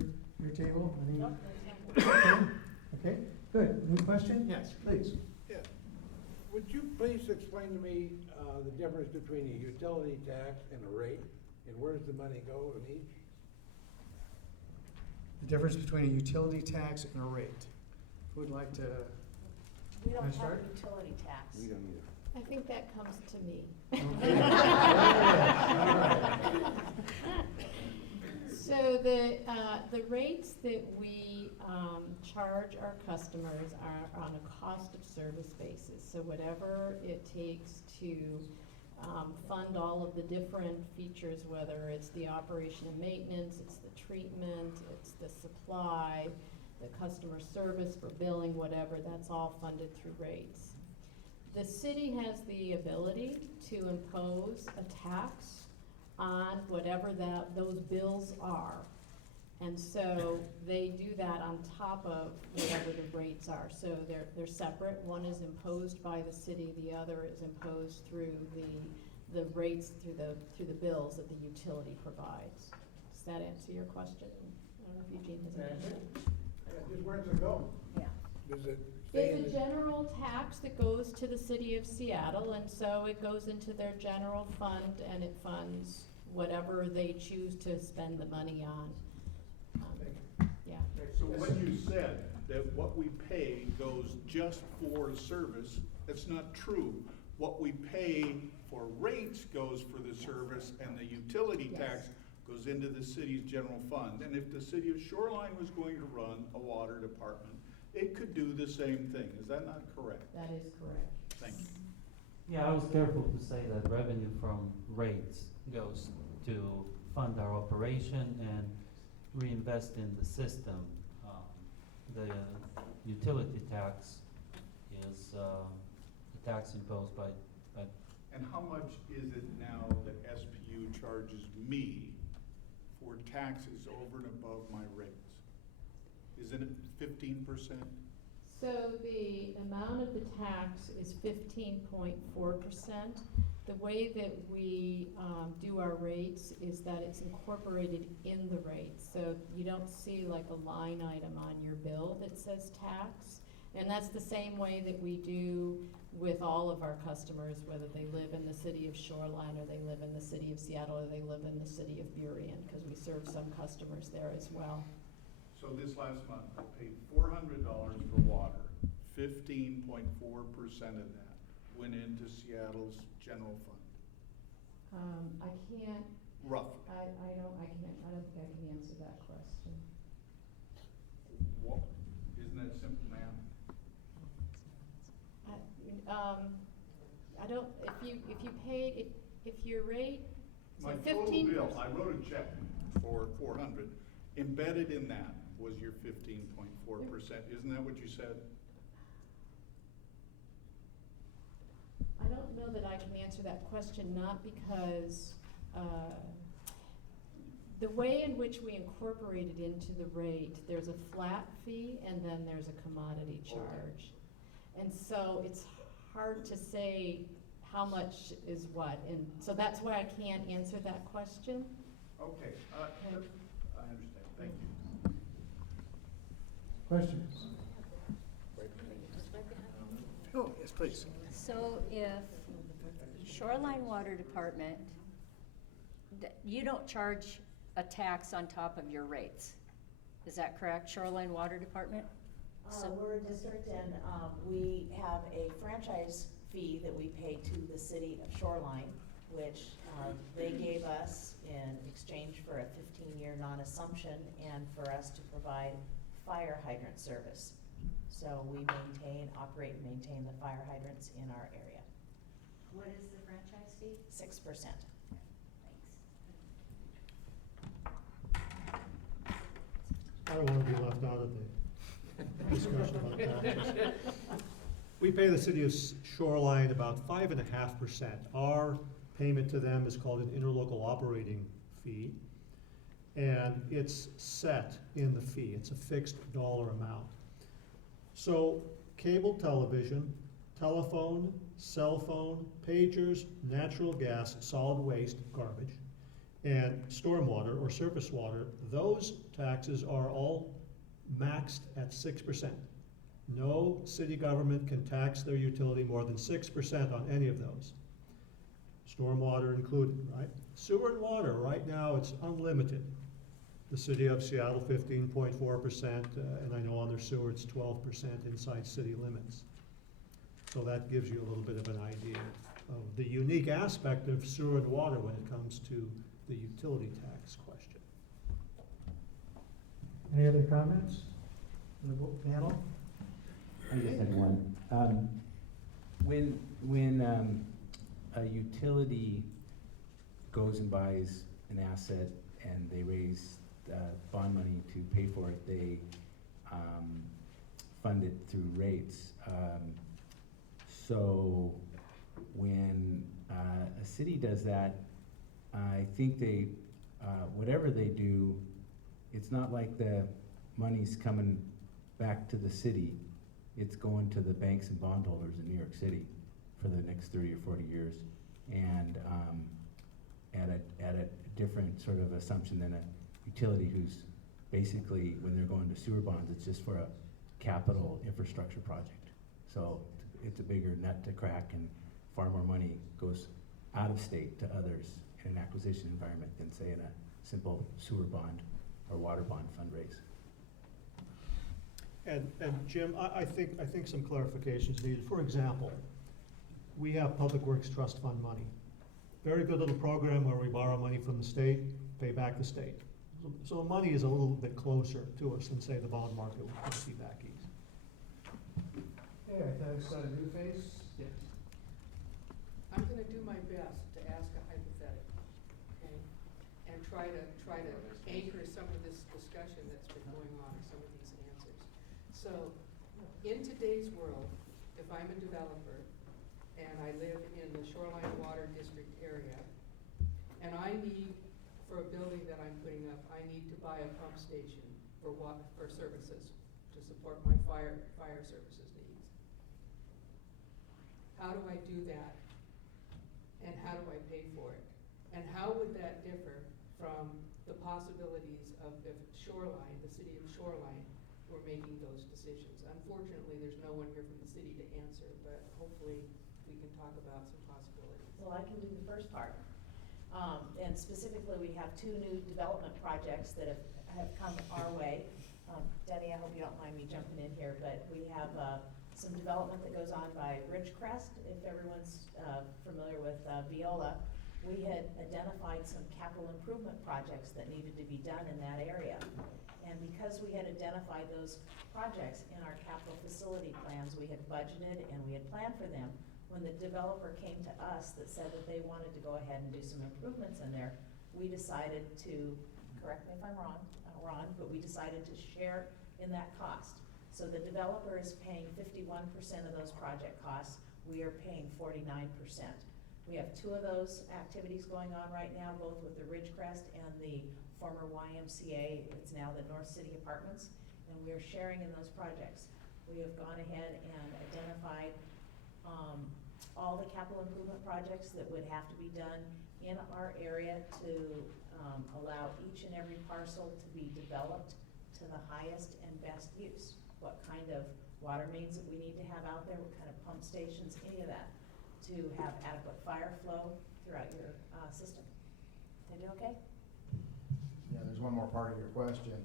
table? Any- Nope, Okay, good. New question? Yes, please. Yeah. Would you please explain to me the difference between a utility tax and a rate, and where does the money go in each? The difference between a utility tax and a rate. Who would like to? We don't Can I have start? a utility tax. We don't either. I think that comes to me. So the rates that we charge our customers are on a cost of service basis. So whatever it takes to fund all of the different features, whether it's the operation and maintenance, it's the treatment, it's the supply, the customer service for billing, whatever, that's all funded through rates. The city has the ability to impose a tax on whatever those bills are. And so they do that on top of whatever the rates are. So they're separate. One is imposed by the city, the other is imposed through the rates through the bills that the utility provides. Does that answer your question? I don't know if Eugene has an answer. Just where does it go? Yeah. Does it stay in It's a the? general tax that goes to the city of Seattle, and so it goes into their general fund, and it funds whatever they choose to spend the money on. Yeah. So when you said that what we pay goes just for service, that's not true. What we pay for rates goes for the service, and the utility tax goes into the city's general fund. And if the city of Shoreline was going to run a water department, it could do the same thing. Is that not correct? That is correct. Thank you. Yeah, I was careful to say that revenue from rates goes to fund our operation and reinvest in the system. The utility tax is a tax imposed by. And how much is it now that SPU charges me for taxes over and above my rates? Isn't it 15%? So the amount of the tax is 15.4%. The way that we do our rates is that it's incorporated in the rates. So you don't see like a line item on your bill that says tax. And that's the same way that we do with all of our customers, whether they live in the city of Shoreline or they live in the city of Seattle or they live in the city of Burien, because we serve some customers there as well. So this last month, I paid $400 for water. 15.4% of that went into Seattle's general fund. I can't. Roughly. I don't think I can answer that question. What? Isn't that simple math? I don't, if you paid, if your rate, so My 15%. total bill, I wrote a check for 400. Embedded in that was your 15.4%. Isn't that what you said? I don't know that I can answer that question, not because the way in which we incorporate it into the rate, there's a flat fee and then there's a commodity charge. And so it's hard to say how much is what, and so that's why I can't answer that question. Okay, I understand. Thank you. Questions? Oh, yes, please. So if Shoreline Water Department, you don't charge a tax on top of your rates, is that correct, Shoreline Water Department? We're a district and we have a franchise fee that we pay to the City of Shoreline, which they gave us in exchange for a 15-year non-assumption and for us to provide fire hydrant service. So we operate and maintain the fire hydrants in our area. What is the franchise fee? 6%. I don't want to be left out of the discussion about taxes. We pay the City of Shoreline about 5.5%. Our payment to them is called an interlocal operating fee, and it's set in the fee. It's a fixed dollar amount. So cable television, telephone, cell phone, pagers, natural gas, solid waste, garbage, and stormwater or surface water, those taxes are all maxed at 6%. No city government can tax their utility more than 6% on any of those. Stormwater included, right? Sewer and water, right now it's unlimited. The city of Seattle 15.4%, and I know on their sewer it's 12% inside city limits. So that gives you a little bit of an idea of the unique aspect of sewer and water when it comes to the utility tax question. Any other comments from the panel? I just had one. When a utility goes and buys an asset and they raise bond money to pay for it, they fund it through rates. So when a city does that, I think they, whatever they do, it's not like the money's coming back to the city. It's going to the banks and bondholders in New York City for the next 30 or 40 years, and at a different sort of assumption than a utility who's basically, when they're going to sewer bonds, it's just for a capital infrastructure project. So it's a bigger nut to crack, and far more money goes out of state to others in an acquisition environment than, say, in a simple sewer bond or water bond fundraise. And Jim, I think some clarification is needed. For example, we have Public Works Trust Fund money. Very good little program where we borrow money from the state, pay back the state. So the money is a little bit closer to us than, say, the bond market would see back east. Okay, I thought I saw a new face. Yes. I'm gonna do my best to ask a hypothetical, okay? And try to anchor some of this discussion that's been going on, some of these answers. So, in today's world, if I'm a developer and I live in the Shoreline Water District area, and I need, for a building that I'm putting up, I need to buy a pump station for services, to support my fire services needs. How do I do that? And how do I pay for it? And how would that differ from the possibilities of if Shoreline, the City of Shoreline, were making those decisions? Unfortunately, there's no one here from the city to answer, but hopefully we can talk about some possibilities. Well, I can do the first part. And specifically, we have two new development projects that have come our way. Denny, I hope you don't mind me jumping in here, but we have some development that goes on by Ridgecrest. If everyone's familiar with Viola, we had identified some capital improvement projects that needed to be done in that area. And because we had identified those projects in our capital facility plans, we had budgeted and we had planned for them. When the developer came to us that said that they wanted to go ahead and do some improvements in there, we decided to, correct me if I'm wrong, Ron, but we decided to share in that cost. So the developer is paying 51% of those project costs. We are paying 49%. We have two of those activities going on right now, both with the Ridgecrest and the former YMCA. It's now the North City Apartments, and we are sharing in those projects. We have gone ahead and identified all the capital improvement projects that would have to be done in our area to allow each and every parcel to be developed to the highest and best use. What kind of water mains that we need to have out there, what kind of pump stations, any of that, to have adequate fire flow throughout your system. Did I do okay? Yeah, there's one more part of your question.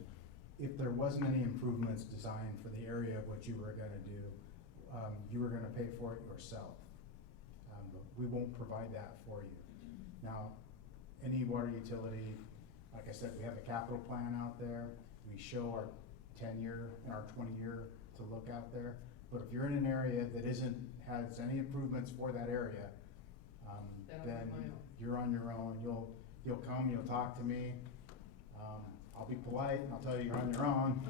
If there wasn't any improvements designed for the area of what you were gonna do, you were gonna pay for it yourself. But we won't provide that for you. Now, any water utility, like I said, we have a capital plan out there. We show our 10-year and our 20-year to look out there. But if you're in an area that has any improvements for that area, then you're on your own. You'll come, you'll talk to me. I'll be polite and I'll tell you you're on your own.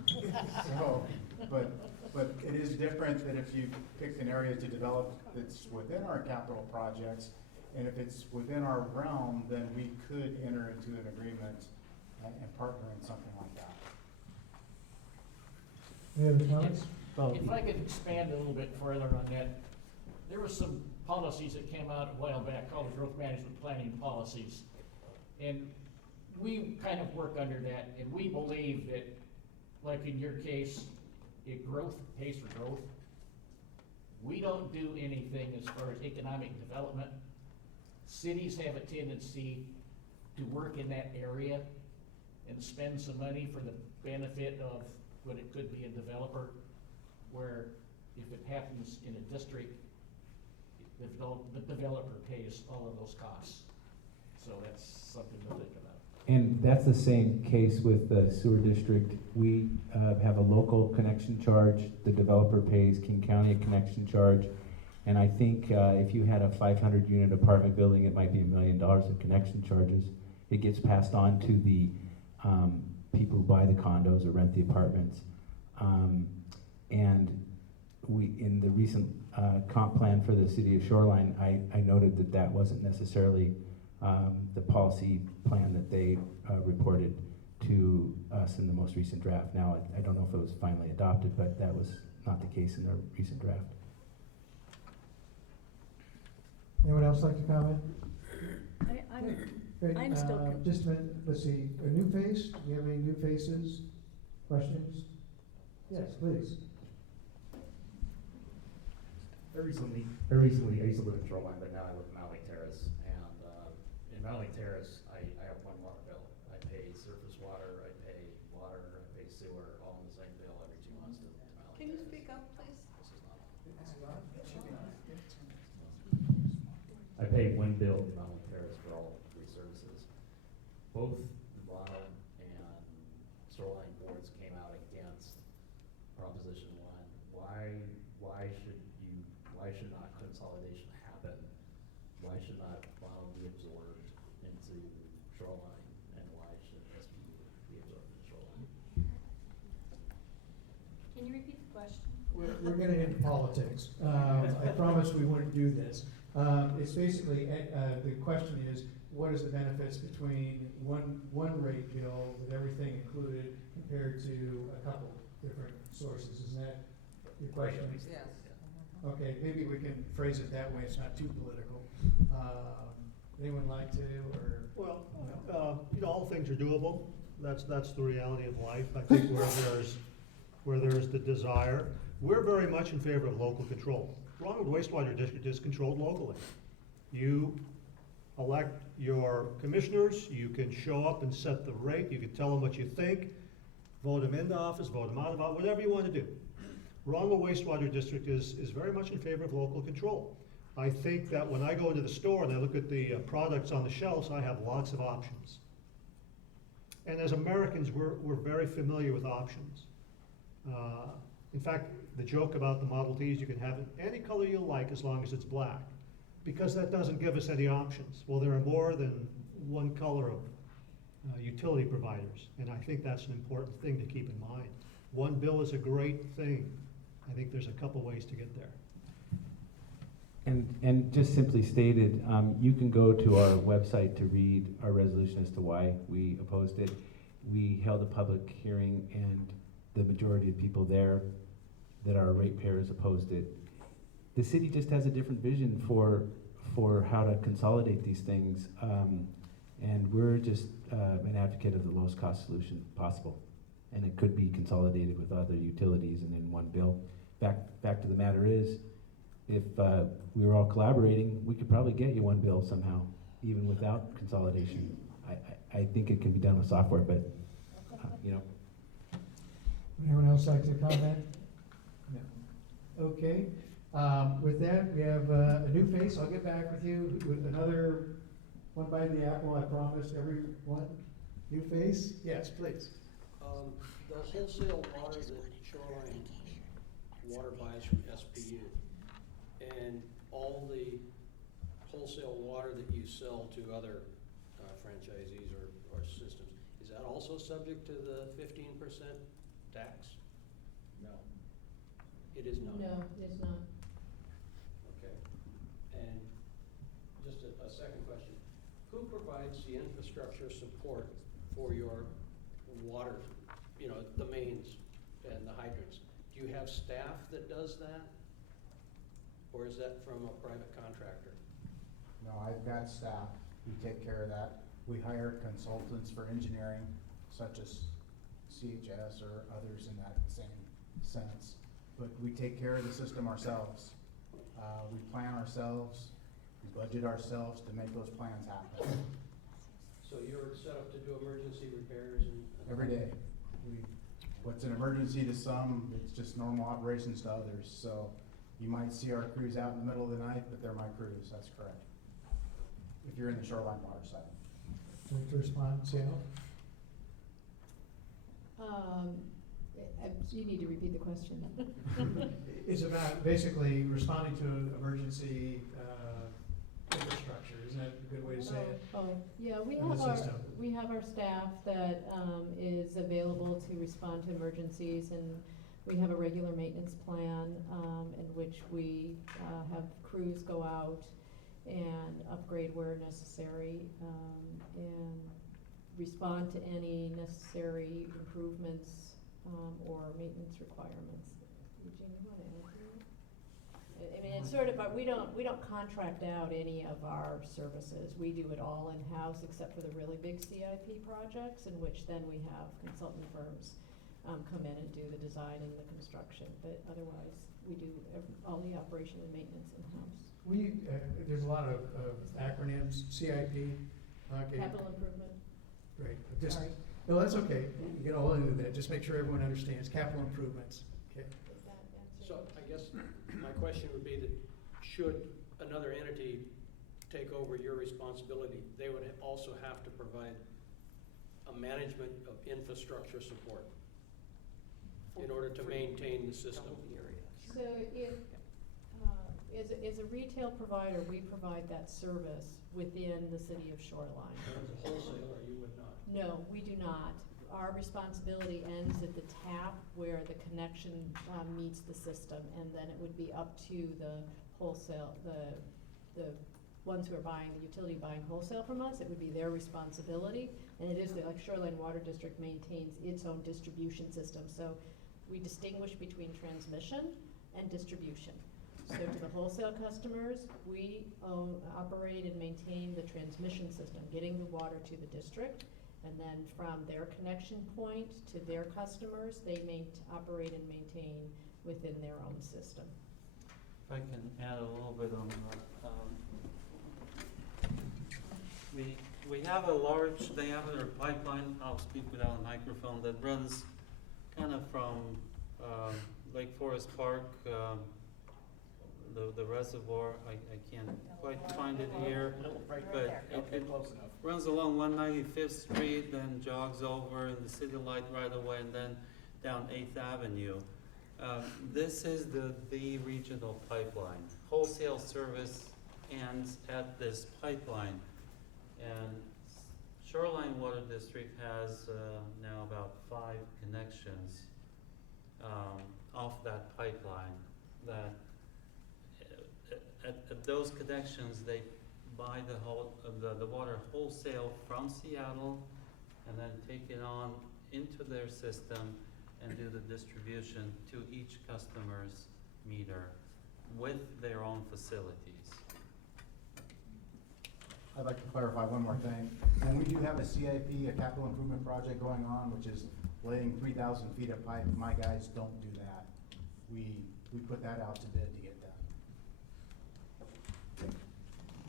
So, but it is different that if you pick an area to develop that's within our capital projects, and if it's within our realm, then we could enter into an agreement and partner in something like that. Any other comments? If I could expand a little bit further on that, there were some policies that came out a while back called the growth management planning policies. And we kind of work under that, and we believe that, like in your case, if growth pays for growth, we don't do anything as far as economic development. Cities have a tendency to work in that area and spend some money for the benefit of what it could be a developer, where if it happens in a district, the developer pays all of those costs. So that's something to think about. And that's the same case with the sewer district. We have a local connection charge. The developer pays King County a connection charge. And I think if you had a 500-unit apartment building, it might be $1 million in connection charges. It gets passed on to the people who buy the condos or rent the apartments. And we, in the recent comp plan for the City of Shoreline, I noted that that wasn't necessarily the policy plan that they reported to us in the most recent draft. Now, I don't know if it was finally adopted, but that was not the case in the recent draft. Anyone else like to comment? Great. I'm still Just a minute, let's see, a new face? Do you have any new faces? Questions? Yes, please. I recently used to live in Shoreline, but now I live in Mount Lake Terrace. And in Mount Lake Terrace, I have one water bill. I pay surface water, I pay sewer, all in the same bill every 2 months to Mount Lake Terrace. Can you speak up, please? I pay one bill to Mount Lake Terrace for all 3 services. Both Ronald and Shoreline boards came out against Proposition 1. Why should not consolidation happen? Why should not Ronald be absorbed into Shoreline, and why should SPU be absorbed into Shoreline? Can you repeat the question? We're getting into politics. I promised we wouldn't do this. It's basically, the question is, what is the benefits between one rate bill with everything included compared to a couple different sources? Isn't that your question? Yes. Okay, maybe we can phrase it that way, it's not too political. Anyone like to, or? Well, all things are doable. That's the reality of life. I think where there's the desire, we're very much in favor of local control. Ronald Wastewater District is controlled locally. You elect your commissioners, you can show up and set the rate, you can tell them what you think, vote them into office, vote them out of office, whatever you want to do. Ronald Wastewater District is very much in favor of local control. I think that when I go into the store and I look at the products on the shelves, I have lots of options. And as Americans, we're very familiar with options. In fact, the joke about the Model Ts, you can have it any color you like as long as it's black, because that doesn't give us any options. Well, there are more than one color of utility providers, and I think that's an important thing to keep in mind. One bill is a great thing. I think there's a couple ways to get there. And just simply stated, you can go to our website to read our resolution as to why we opposed it. We held a public hearing, and the majority of people there that are ratepayers opposed it. The city just has a different vision for how to consolidate these things, and we're just an advocate of the lowest cost solution possible. And it could be consolidated with other utilities and in one bill. Back to the matter is, if we were all collaborating, we could probably get you one bill somehow, even without consolidation. I think it can be done with software, but Anyone else like to comment? No. Okay. With that, we have a new face. I'll get back with you with another one by the apple, I promise, everyone. New face? Yes, please. The wholesale water that Shoreline Water buys from SPU and all the wholesale water that you sell to other franchisees or systems, is that also subject to the 15% tax? No. It is not? No, it's not. Okay. And just a second question. Who provides the infrastructure support for your water, the mains and the hydrants? Do you have staff that does that? Or is that from a private contractor? No, I've got staff, we take care of that. We hire consultants for engineering, such as CHS or others in that same sense. But we take care of the system ourselves. We plan ourselves, we budget ourselves to make those plans happen. So you're set up to do emergency repairs and? Every day. What's an emergency to some, it's just normal operations to others. So you might see our crews out in the middle of the night, but they're my crews, that's correct. If you're in the Shoreline Water side. Would you like to respond, Seattle? You need to repeat the question. It's about basically responding to an emergency infrastructure. Isn't that a good way to say it? Yeah, we In the have system. our staff that is available to respond to emergencies, and we have a regular maintenance plan in which we have crews go out and upgrade where necessary and respond to any necessary improvements or maintenance requirements. Eugene, you want to add to that? I mean, it's sort of, but we don't contract out any of our services. We do it all in-house except for the really big CIP projects, in which then we have consultant firms come in and do the design and the construction. But otherwise, we do all the operation and maintenance in-house. There's a lot of acronyms, CIP. Okay. Capital improvement. Right. Just, Sorry. no, that's okay. You get all into that. Just make sure everyone understands capital improvements. Okay. Does that answer? So I guess my question would be that should another entity take over your responsibility, they would also have to provide a management of infrastructure support in order to maintain the system. So if, as a retail provider, we provide that service within the City of Shoreline. As a wholesaler, you would not? No, we do not. Our responsibility ends at the tap where the connection meets the system, and then it would be up to the wholesale, the ones who are buying, the utility buying wholesale from us. It would be their responsibility, and it is like Shoreline Water District maintains its own distribution system. So we distinguish between transmission and distribution. So to the wholesale customers, we operate and maintain the transmission system, getting the water to the district. And then from their connection point to their customers, they operate and maintain within their own system. If I can add a little bit on that. We have a large diameter pipeline, I'll speak without a microphone, that runs kind of from Lake Forest Park, the reservoir, I can't quite find it here, but it runs along 195th Street, then jogs over in the City Light right away, and then down 8th Avenue. This is the regional pipeline. Wholesale service ends at this pipeline. And Shoreline Water District has now about 5 connections off that pipeline. That at those connections, they buy the water wholesale from Seattle, and then take it on into their system and do the distribution to each customer's meter with their own facilities. I'd like to clarify one more thing. When we do have a CIP, a capital improvement project going on, which is laying 3,000 feet of pipe, my guys don't do that. We put that out to bid to get done.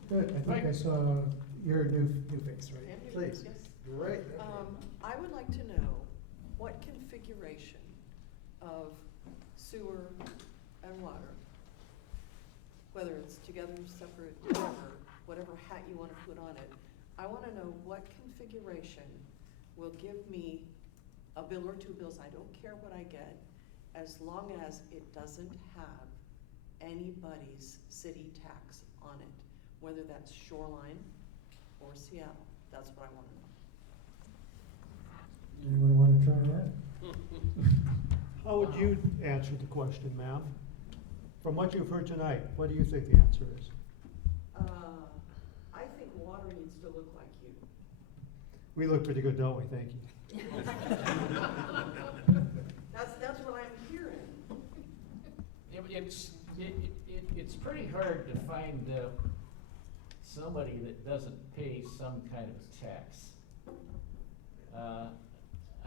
Good. I think I saw your new face, right? Please. Yes. Great. I would like to know what configuration of sewer and water together, separate, whatever hat you wanna put on it. I wanna know what configuration will give me a bill or two bills, I don't care what I get, as long as it doesn't have anybody's city tax on it, whether that's Shoreline or Seattle. That's what I wanna know. Anyone want to try that? How would you answer the question, ma'am? From what you've heard tonight, what do you think the answer is? I think water needs to look like you. We look pretty good, don't we? Thank you. That's what I'm hearing. It's pretty hard to find somebody that doesn't pay some kind of tax.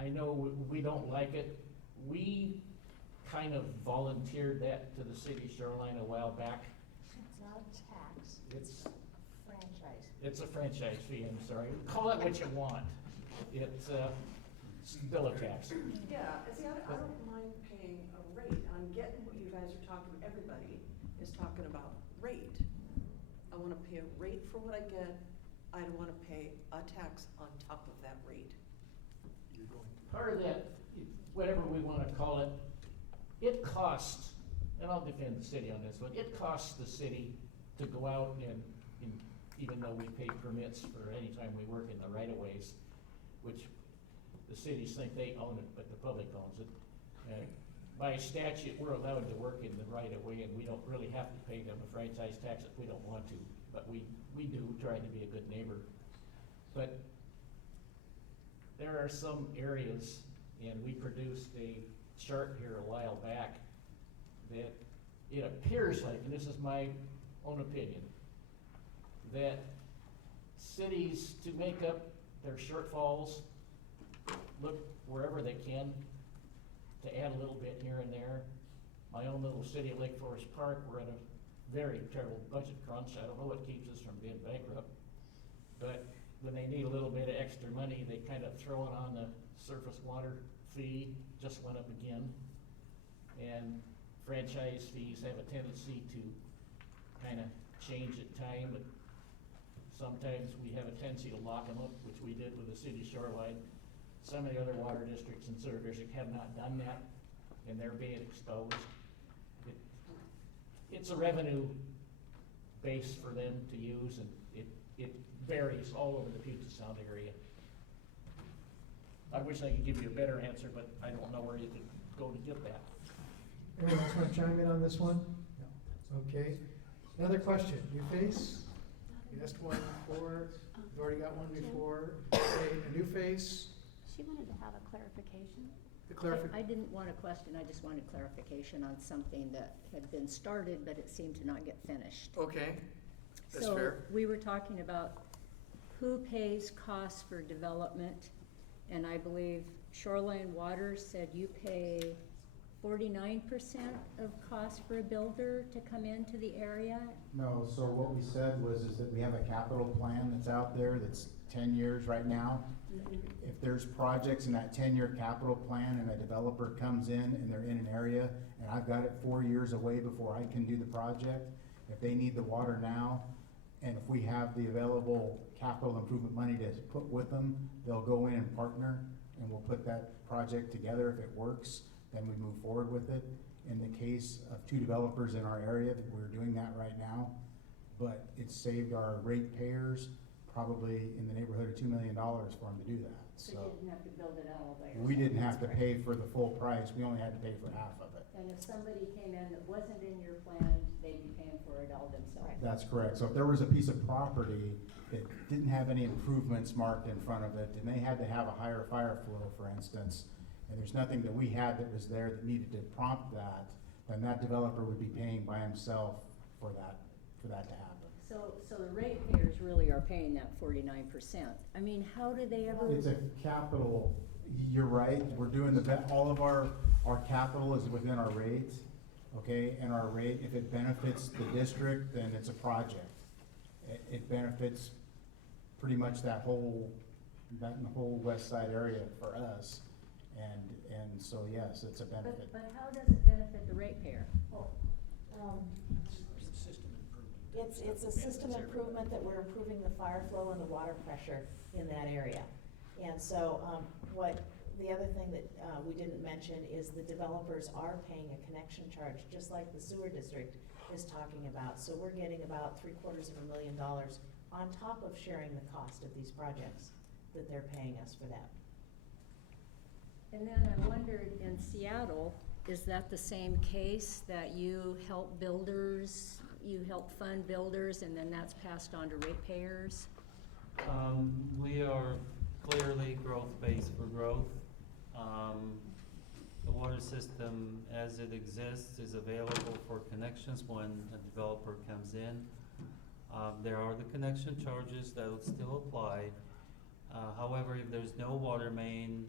I know we don't like it. We kind of volunteered that to the city of Shoreline a while back. It's not a tax. It's Franchise. It's a franchise fee, I'm sorry. Call it what you want. It's still a tax. Yeah, see, I don't mind paying a rate. I'm getting what you guys are talking, everybody is talking about rate. I wanna pay a rate for what I get. I don't wanna pay a tax on top of that rate. Part of that, whatever we want to call it, it costs, and I'll defend the city on this one, it costs the city to go out and even though we pay permits for any time we work in the right-of-ways, which the cities think they own it, but the public owns it. By statute, we're allowed to work in the right-of-way, and we don't really have to pay them a franchise tax if we don't want to, but we do try to be a good neighbor. But there are some areas, and we produced a chart here a while back, that it appears like, and this is my own opinion, that cities, to make up their shortfalls, look wherever they can to add a little bit here and there. My own little city of Lake Forest Park, we're in a very terrible budget crunch. I don't know what keeps us from being bankrupt, but when they need a little bit of extra money, they kind of throw it on the surface water fee, just went up again. And franchise fees have a tendency to kind of change at time, but sometimes we have a tendency to lock them up, which we did with the city of Shoreline. Some of the other water districts in City of District have not done that, and they're being exposed. It's a revenue base for them to use, and it varies all over the Puget Sound area. I wish I could give you a better answer, but I don't know where you could go to get that. Anyone else want to chime in on this one? No. Okay. Another question. New face? You asked one before. You've already got one before. Okay. A new face? She wanted to have a clarification. The I didn't want a question, I just wanted clarification on something that had been started, but it seemed to not get finished. Okay, that's fair. So, we were talking about who pays costs for development, and I believe Shoreline Water said you pay 49% of cost for a builder to come into the area? No, so what we said was is that we have a capital plan that's out there that's 10 years right now. If there's projects in that 10-year capital plan and a developer comes in and they're in an area and I've got it 4 years away before I can do the project, if they need the water now, and if we have the available capital improvement money to put with them, they'll go in and partner and we'll put that project together. If it works, then we move forward with it. In the case of 2 developers in our area, that we're doing that right now, but it saved our ratepayers probably in the neighborhood of $2 million for them to do that. So you didn't have to build it out all by yourself? We didn't have to pay for the full price, we only had to pay for half of it. And if somebody came in that wasn't in your plan, they'd be paying for it all themselves? That's correct. So if there was a piece of property that didn't have any improvements marked in front of it, and they had to have a higher fire flow, for instance, and there's nothing that we had that was there that needed to prompt that, then that developer would be paying by himself for that to happen. So the ratepayers really are paying that 49%. I mean, how do they ever? It's a capital, you're right, we're doing all of our capital is within our rate, okay? And our rate, if it benefits the district, then it's a project. It benefits pretty much that whole west side area for us. And so yes, it's a benefit. But how does it benefit the ratepayer? It's a system improvement that we're improving the fire flow and the water pressure in that area. And so, the other thing that we didn't mention is the developers are paying a connection charge, just like the sewer district is talking about. So we're getting about $750,000 on top of sharing the cost of these projects that they're paying us for that. And then I wondered, in Seattle, is that the same case, that you help builders, you help fund builders, and then that's passed on to ratepayers? We are clearly growth-based for growth. The water system as it exists is available for connections when a developer comes in. There are the connection charges that would still apply. However, if there's no water main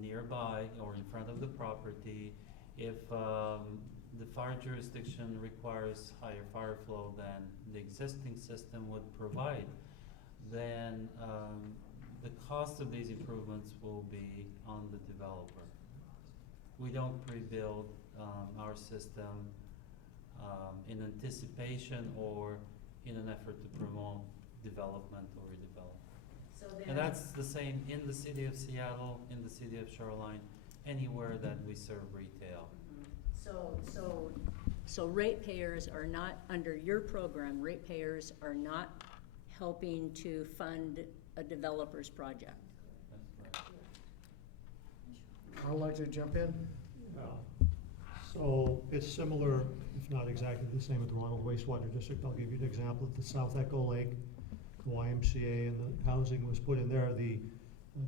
nearby or in front of the property, if the fire jurisdiction requires higher fire flow than the existing system would provide, then the cost of these improvements will be on the developer. We don't pre-build our system in anticipation or in an effort to promote development or redevelopment. So then, and that's the same in the city of Seattle, in the city of Shoreline, anywhere that we serve retail. So ratepayers are not, under your program, ratepayers are not helping to fund a developer's project? I'd like to jump in. So it's similar, if not exactly the same, with the Ronald Wastewater District. I'll give you an example. At the South Echo Lake, the YMCA and the housing was put in there. The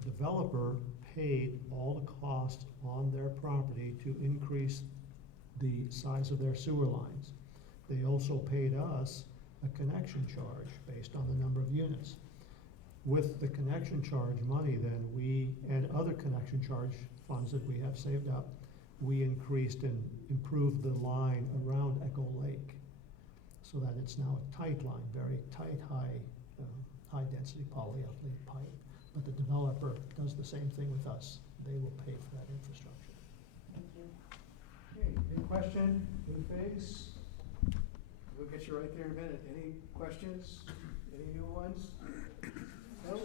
developer paid all the costs on their property to increase the size of their sewer lines. They also paid us a connection charge based on the number of units. With the connection charge money, then we, and other connection charge funds that we have saved up, we increased and improved the line around Echo Lake so that it's now a tight line, very tight, high density polyethylene pipe. But the developer does the same thing with us. They will pay for that infrastructure. thank you. Okay, any question, new face? We'll get you right there in a minute. Any questions? Any new ones? No?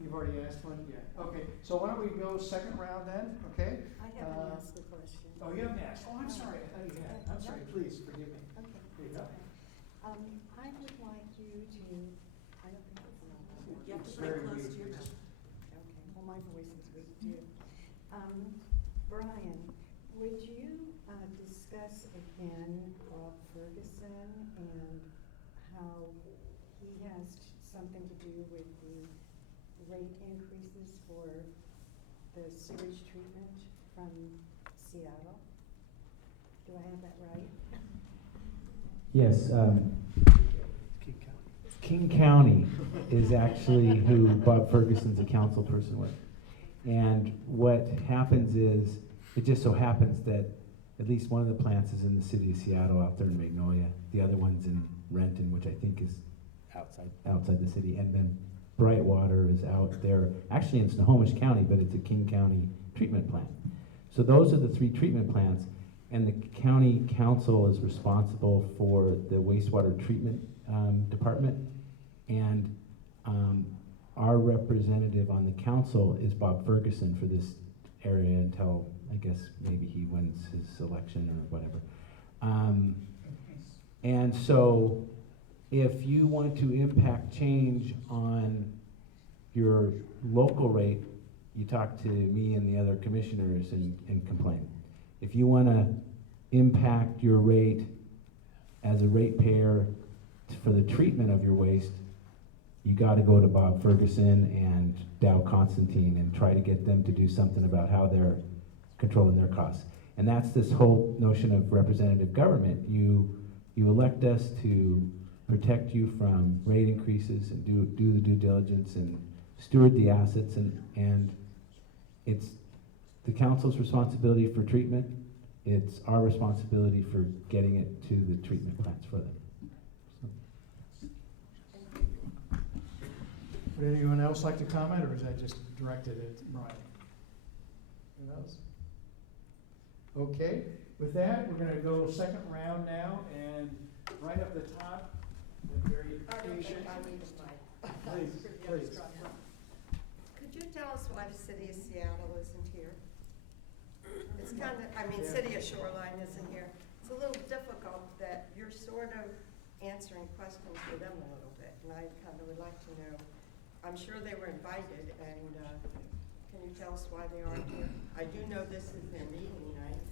You've already asked one? Yeah. Okay, so why don't we go second round then, okay? I haven't asked the question. Oh, you haven't asked? Oh, I'm sorry, I thought you had. I'm sorry, please, forgive me. Okay. Here you go. I would like you to, I don't think it's enough. You have to It's bring very close weak. to your It's- mouth. Okay, well, my voice is weak too. Brian, would you discuss again Bob Ferguson and how he has something to do with the rate increases for the sewage treatment from Seattle? Do I have that right? Yes, King County is actually who Bob Ferguson's a council person with. And what happens is, it just so happens that at least one of the plants is in the city of Seattle out there in Magnolia. The other one's in Renton, which I think is outside the city. And then Brightwater is out there, actually in Snohomish County, but it's a King County treatment plant. So those are the three treatment plants, and the county council is responsible for the wastewater treatment department. And our representative on the council is Bob Ferguson for this area until, I guess, maybe he wins his election or whatever. And so if you want to impact change on your local rate, you talk to me and the other commissioners and complain. If you want to impact your rate as a ratepayer for the treatment of your waste, you got to go to Bob Ferguson and Dow Constantine and try to get them to do something about how they're controlling their costs. And that's this whole notion of representative government. You elect us to protect you from rate increases and do the due diligence and steward the assets, and it's the council's responsibility for treatment. It's our responsibility for getting it to the treatment plants for them. Would anyone else like to comment, or is that just directed at Brian? Anyone else? Okay, with that, we're gonna go second round now, and right up the top, and very I don't patient. think I need a mic. Please, please. Could you tell us why the city of Seattle isn't here? It's kind of, I mean, City of Shoreline isn't here. It's a little difficult that you're sort of answering questions for them a little bit, and I kind of would like to know. I'm sure they were invited, and can you tell us why they aren't here? I do know this is their meeting night.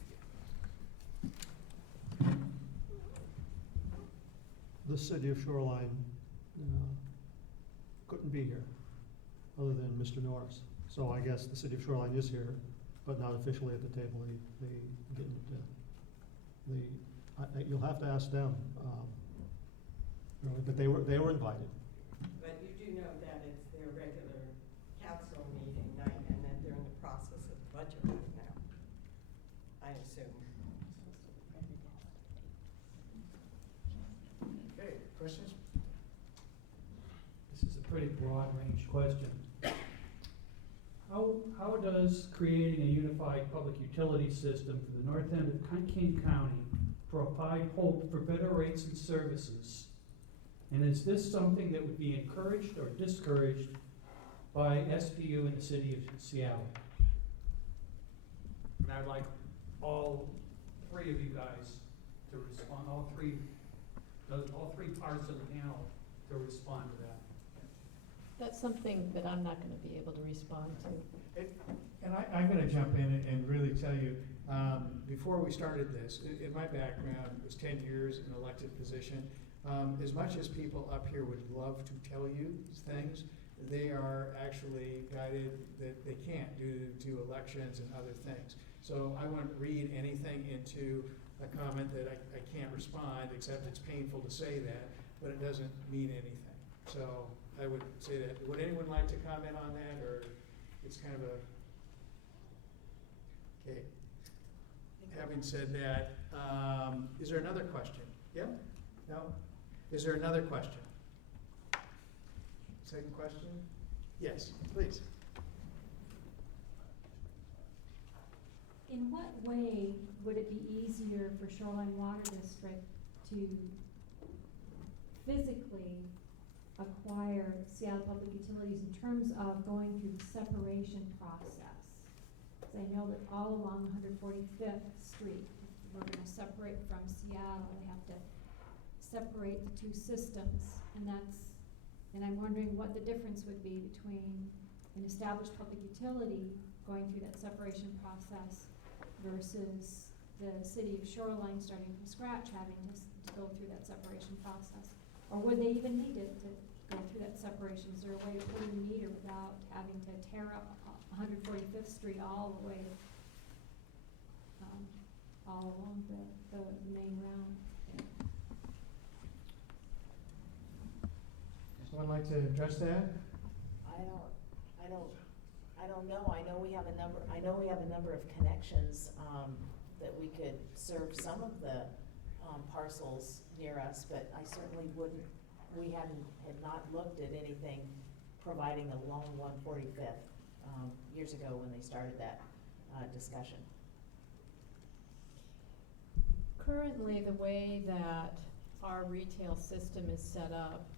The City of Shoreline couldn't be here, other than Mr. Norris. So I guess the City of Shoreline is here, but not officially at the table. You'll have to ask them. Really, but they were invited. But you do know that it's their regular council meeting night, and that they're in the process of budget right now, I assume. Okay, questions? This is a pretty broad range question. How does creating a unified public utility system for the north end of King County provide hope for better rates and services? And is this something that would be encouraged or discouraged by SPU in the city of Seattle? And I'd like all three of you guys to respond, all three parts of the panel to respond to that. That's something that I'm not gonna be able to respond to. And I'm gonna jump in and really tell you, before we started this, in my background was 10 years in an elected position. As much as people up here would love to tell you things, they are actually guided that they can't due to elections and other things. So I wouldn't read anything into a comment that I can't respond, except it's painful to say that, but it doesn't mean anything. So I would say that. Would anyone like to comment on that, or it's kind of a, okay. Having said that, is there another question? Yep? No? Is there another question? Second question? Yes, please. In what way would it be easier for Shoreline Water District to physically acquire Seattle Public Utilities in terms of going through the separation process? Because I know that all along 145th Street, we're going to separate from Seattle, we have to separate the two systems, and I'm wondering what the difference would be between an established public utility going through that separation process versus the city of Shoreline starting from scratch, having to go through that separation process. Or would they even need it to go through that separation? Is there a way to put in a meter without having to tear up 145th Street all the way all along the main round? Someone like to address that? I don't know. I know we have a number of connections, that we could serve some of the, parcels near us, but I certainly had not looked at anything providing along 145th, years ago when they started that, discussion. Currently, the way that our retail system is set up,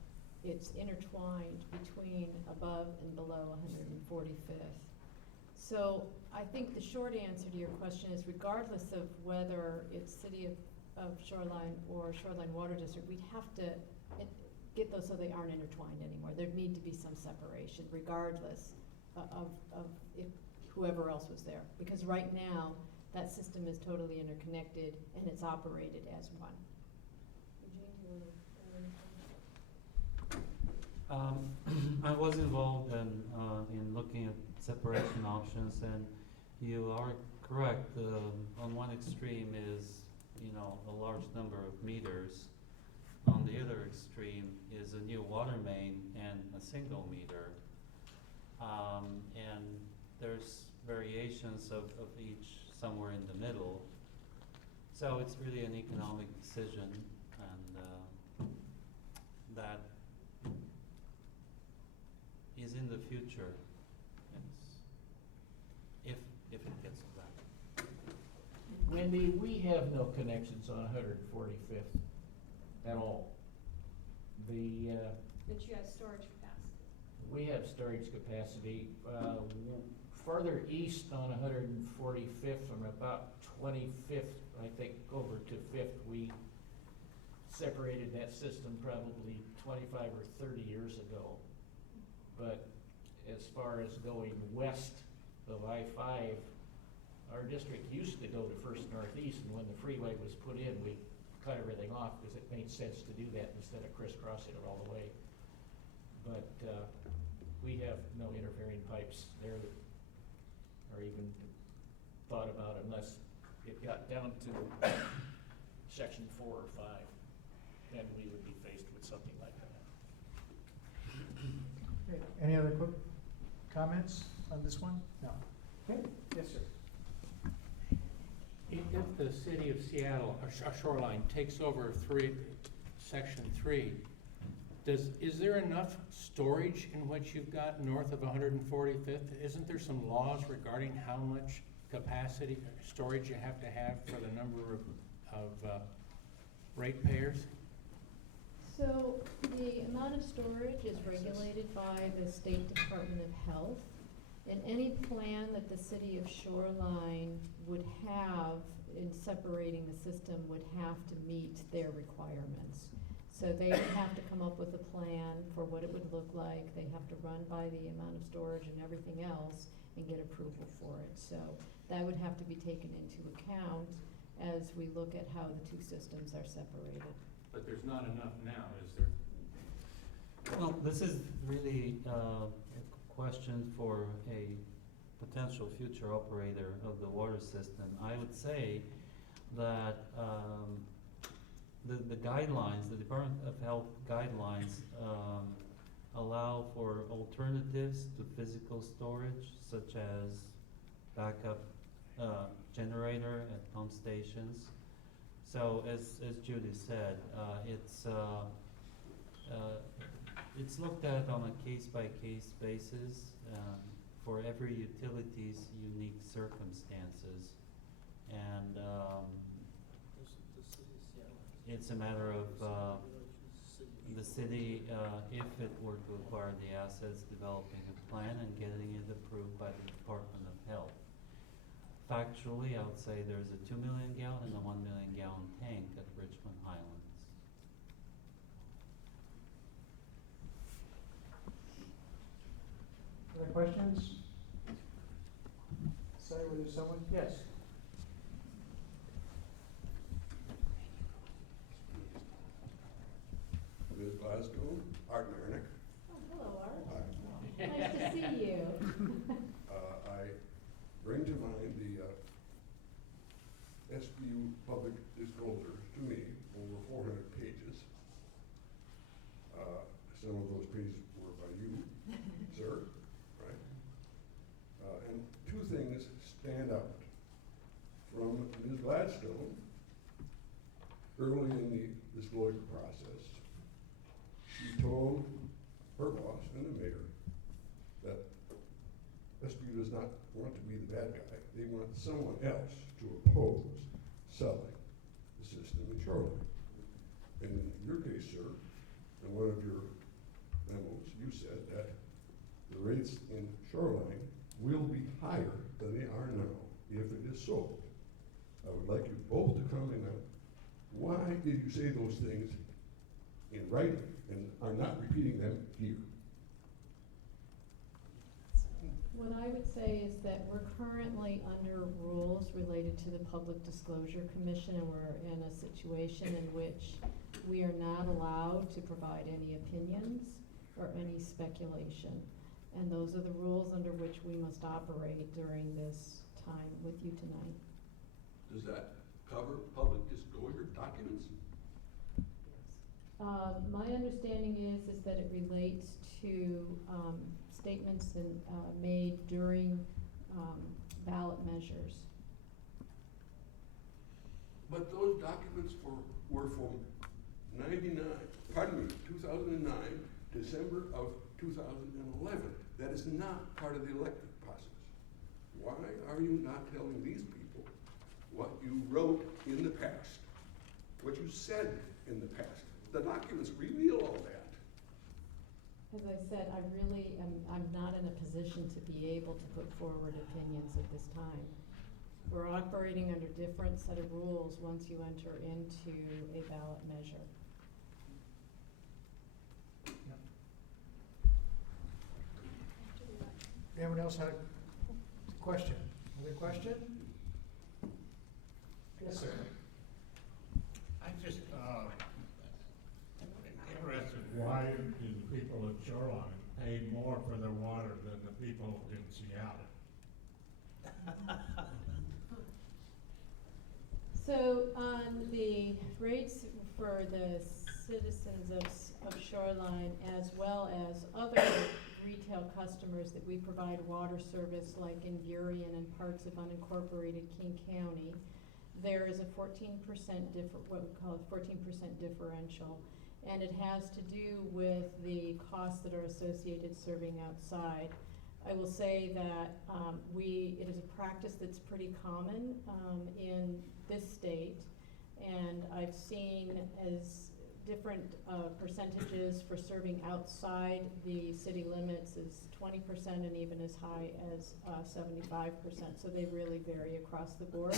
it's intertwined between above and below 145th. So I think the short answer to your question is, regardless of whether it's City of Shoreline or Shoreline Water District, we'd have to get those so they aren't intertwined anymore. There'd need to be some separation regardless of if whoever else was there. Because right now, that system is totally interconnected and it's operated as one. I was involved in looking at separation options, and you are correct. On one extreme is, a large number of meters. On the other extreme is a new water main and a single meter. And there's variations of each somewhere in the middle. So it's really an economic decision, and that is in the future. If it gets to that. Wendy, we have no connections on 145th. at all. But you have storage capacity. We have storage capacity, further east on 145th from about 25th, I think, over to 5th, we separated that system probably 25 or 30 years ago. But as far as going west of I-5, our district used to go to First Northeast, and when the freeway was put in, we cut everything off because it made sense to do that instead of crisscrossing it all the way. But we have no interfering pipes there that are even thought about unless it got down to section 4 or 5. Then we would be faced with something like that. Okay, any other quick comments on this one? No. Okay, yes, sir. If the city of Seattle, or Shoreline, takes over section 3, is there enough storage in what you've got north of 145th? Isn't there some laws regarding how much capacity, storage you have to have for the number of ratepayers? So the amount of storage is regulated by the State Department of Health. And any plan that the city of Shoreline would have in separating the system would have to meet their requirements. So they would have to come up with a plan for what it would look like. They have to run by the amount of storage and everything else and get approval for it. So that would have to be taken into account as we look at how the two systems are separated. But there's not enough now, is there? Well, this is really a question for a potential future operator of the water system. I would say that the guidelines, the Department of Health guidelines, allow for alternatives to physical storage, such as backup generator at pump stations. So as Judy said, it's looked at on a case-by-case basis for every utility's unique circumstances. And it's a matter of the city, if it were to acquire the assets, developing a plan and getting it approved by the Department of Health. Factually, I would say there's a 2 million gallon and a 1 million gallon tank at Richmond Highlands. Other questions? Sorry, was there someone? Yes. Ms. Glasgow, Art Marinick. Oh, hello, Art. Hi. Nice to see you. I bring to mind the SBU public disclosure to me, over 400 pages. Some of those pages were by you, sir, right? And two things stand out from Ms. Gladstone early in the disclosure process. She told her boss and the mayor that SBU does not want to be the bad guy. They want someone else to oppose selling the system in Shoreline. And in your case, sir, in one of your memos, you said that the rates in Shoreline will be higher than they are now if it is sold. I would like you both to comment on why did you say those things in writing and are not repeating them here? What I would say is that we're currently under rules related to the Public Disclosure Commission, and we're in a situation in which we are not allowed to provide any opinions or any speculation. And those are the rules under which we must operate during this time with you tonight. Does that cover public disclosure documents? My understanding is that it relates to statements made during ballot measures. But those documents were from 2009, December of 2011. That is not part of the elected process. Why are you not telling these people what you wrote in the past, what you said in the past? the documents reveal all that. As I said, I'm not in a position to be able to put forward opinions at this time. We're operating under different set of rules once you enter into a ballot measure. Anyone else have a question? Other question? Yes, sir. I'm just interested, why do the people of Shoreline pay more for their water than the people in Seattle? So on the rates for the citizens of Shoreline, as well as other retail customers that we provide water service, like in Burien and parts of unincorporated King County, there is a 14% what we call a 14% differential, and it has to do with the costs that are associated serving outside. I will say that it is a practice that's pretty common in this state, and I've seen as different percentages for serving outside the city limits is 20% and even as high as 75%. So they really vary across the board,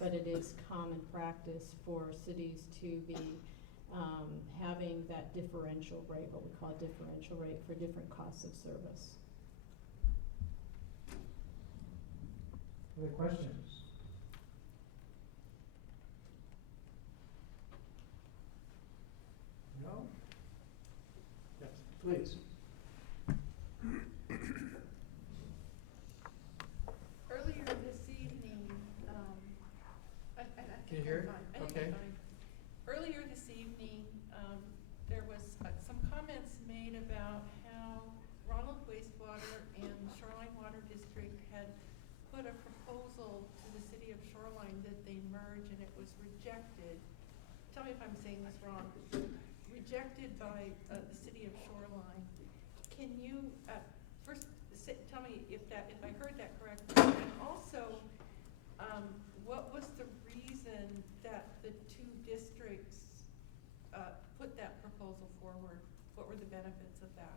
but it is common practice for cities to be having that differential rate, what we call a differential rate for different costs of service. Other questions? No? Yes, please. Earlier this evening, Can you hear it? Okay. Earlier this evening, there was some comments made about how Ronald Wastewater and Shoreline Water District had put a proposal to the City of Shoreline that they merge, and it was rejected. Tell me if I'm saying this wrong. Rejected by the City of Shoreline. Can you first tell me if I heard that correctly? And also, what was the reason that the two districts put that proposal forward? What were the benefits of that?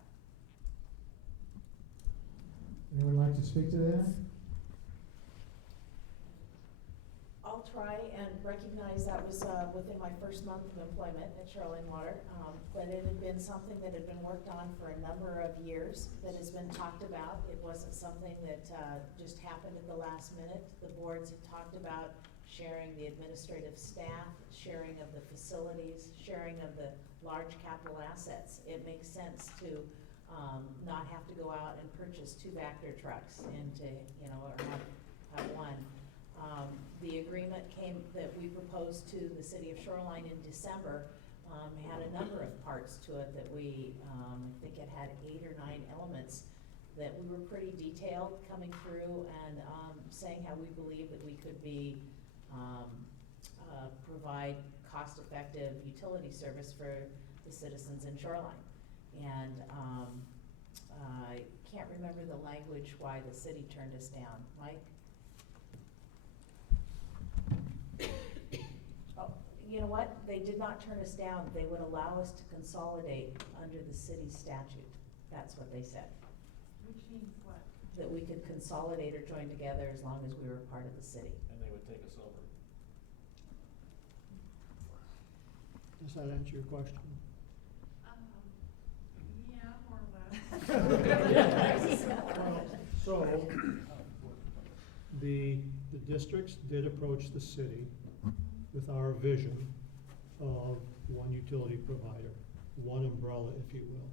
Anyone like to speak to that? I'll try and recognize that was within my first month of employment at Shoreline Water, but it had been something that had been worked on for a number of years, that has been talked about. It wasn't something that just happened at the last minute. The boards had talked about sharing the administrative staff, sharing of the facilities, sharing of the large capital assets. It makes sense to not have to go out and purchase 2 Vector trucks and to, or have one. The agreement that we proposed to the City of Shoreline in December had a number of parts to it that we, I think it had 8 or 9 elements that we were pretty detailed coming through and saying how we believe that we could be provide cost-effective utility service for the citizens in Shoreline. And I can't remember the language why the city turned us down. Mike? Oh, you know what? They did not turn us down. They would allow us to consolidate under the city statute. That's what they said. Which means what? That we could consolidate or join together as long as we were part of the city. And they would take us over. Does that answer your question? Yeah, more or less. So, the districts did approach the city with our vision of one utility provider, one umbrella, if you will.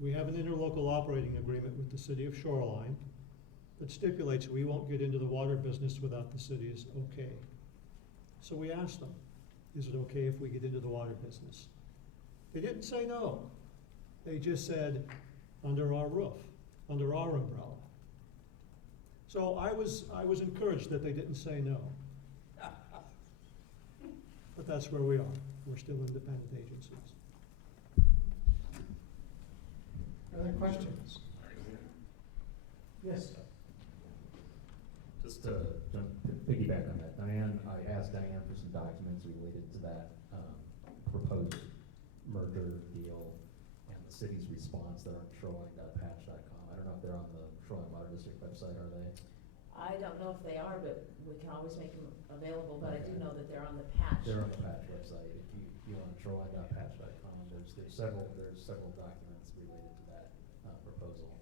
We have an interlocal operating agreement with the City of Shoreline that stipulates we won't get into the water business without the city's okay. So we asked them, is it okay if we get into the water business? They didn't say no. They just said, under our roof, under our umbrella. So I was encouraged that they didn't say no. But that's where we are. We're still independent agencies. Other questions? Yes. Just to piggyback on that, Diane, I asked Diane for some documents related to that proposed merger deal and the city's response. They're on shoreline.patch.com. I don't know if they're on the Shoreline Water District website, are they? I don't know if they are, but we can always make them available, but I do know that they're on the patch. They're on the patch website. If you on shoreline.patch.com, there's several documents related to that proposal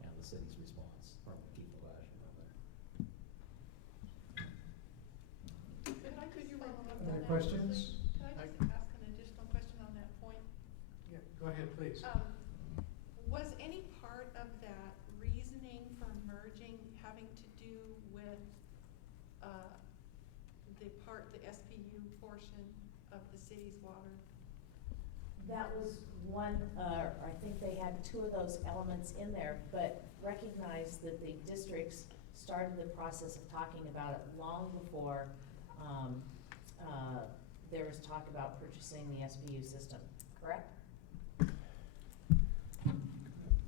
and the city's response from Keith Lavashie on there. Could you follow up on Other that questions? quickly? Could I just ask an additional question on that point? Yeah, go ahead, please. Was any part of that reasoning for merging having to do with the SPU portion of the city's water? That was one, I think they had two of those elements in there, but recognize that the districts started the process of talking about it long before there was talk about purchasing the SPU system, correct?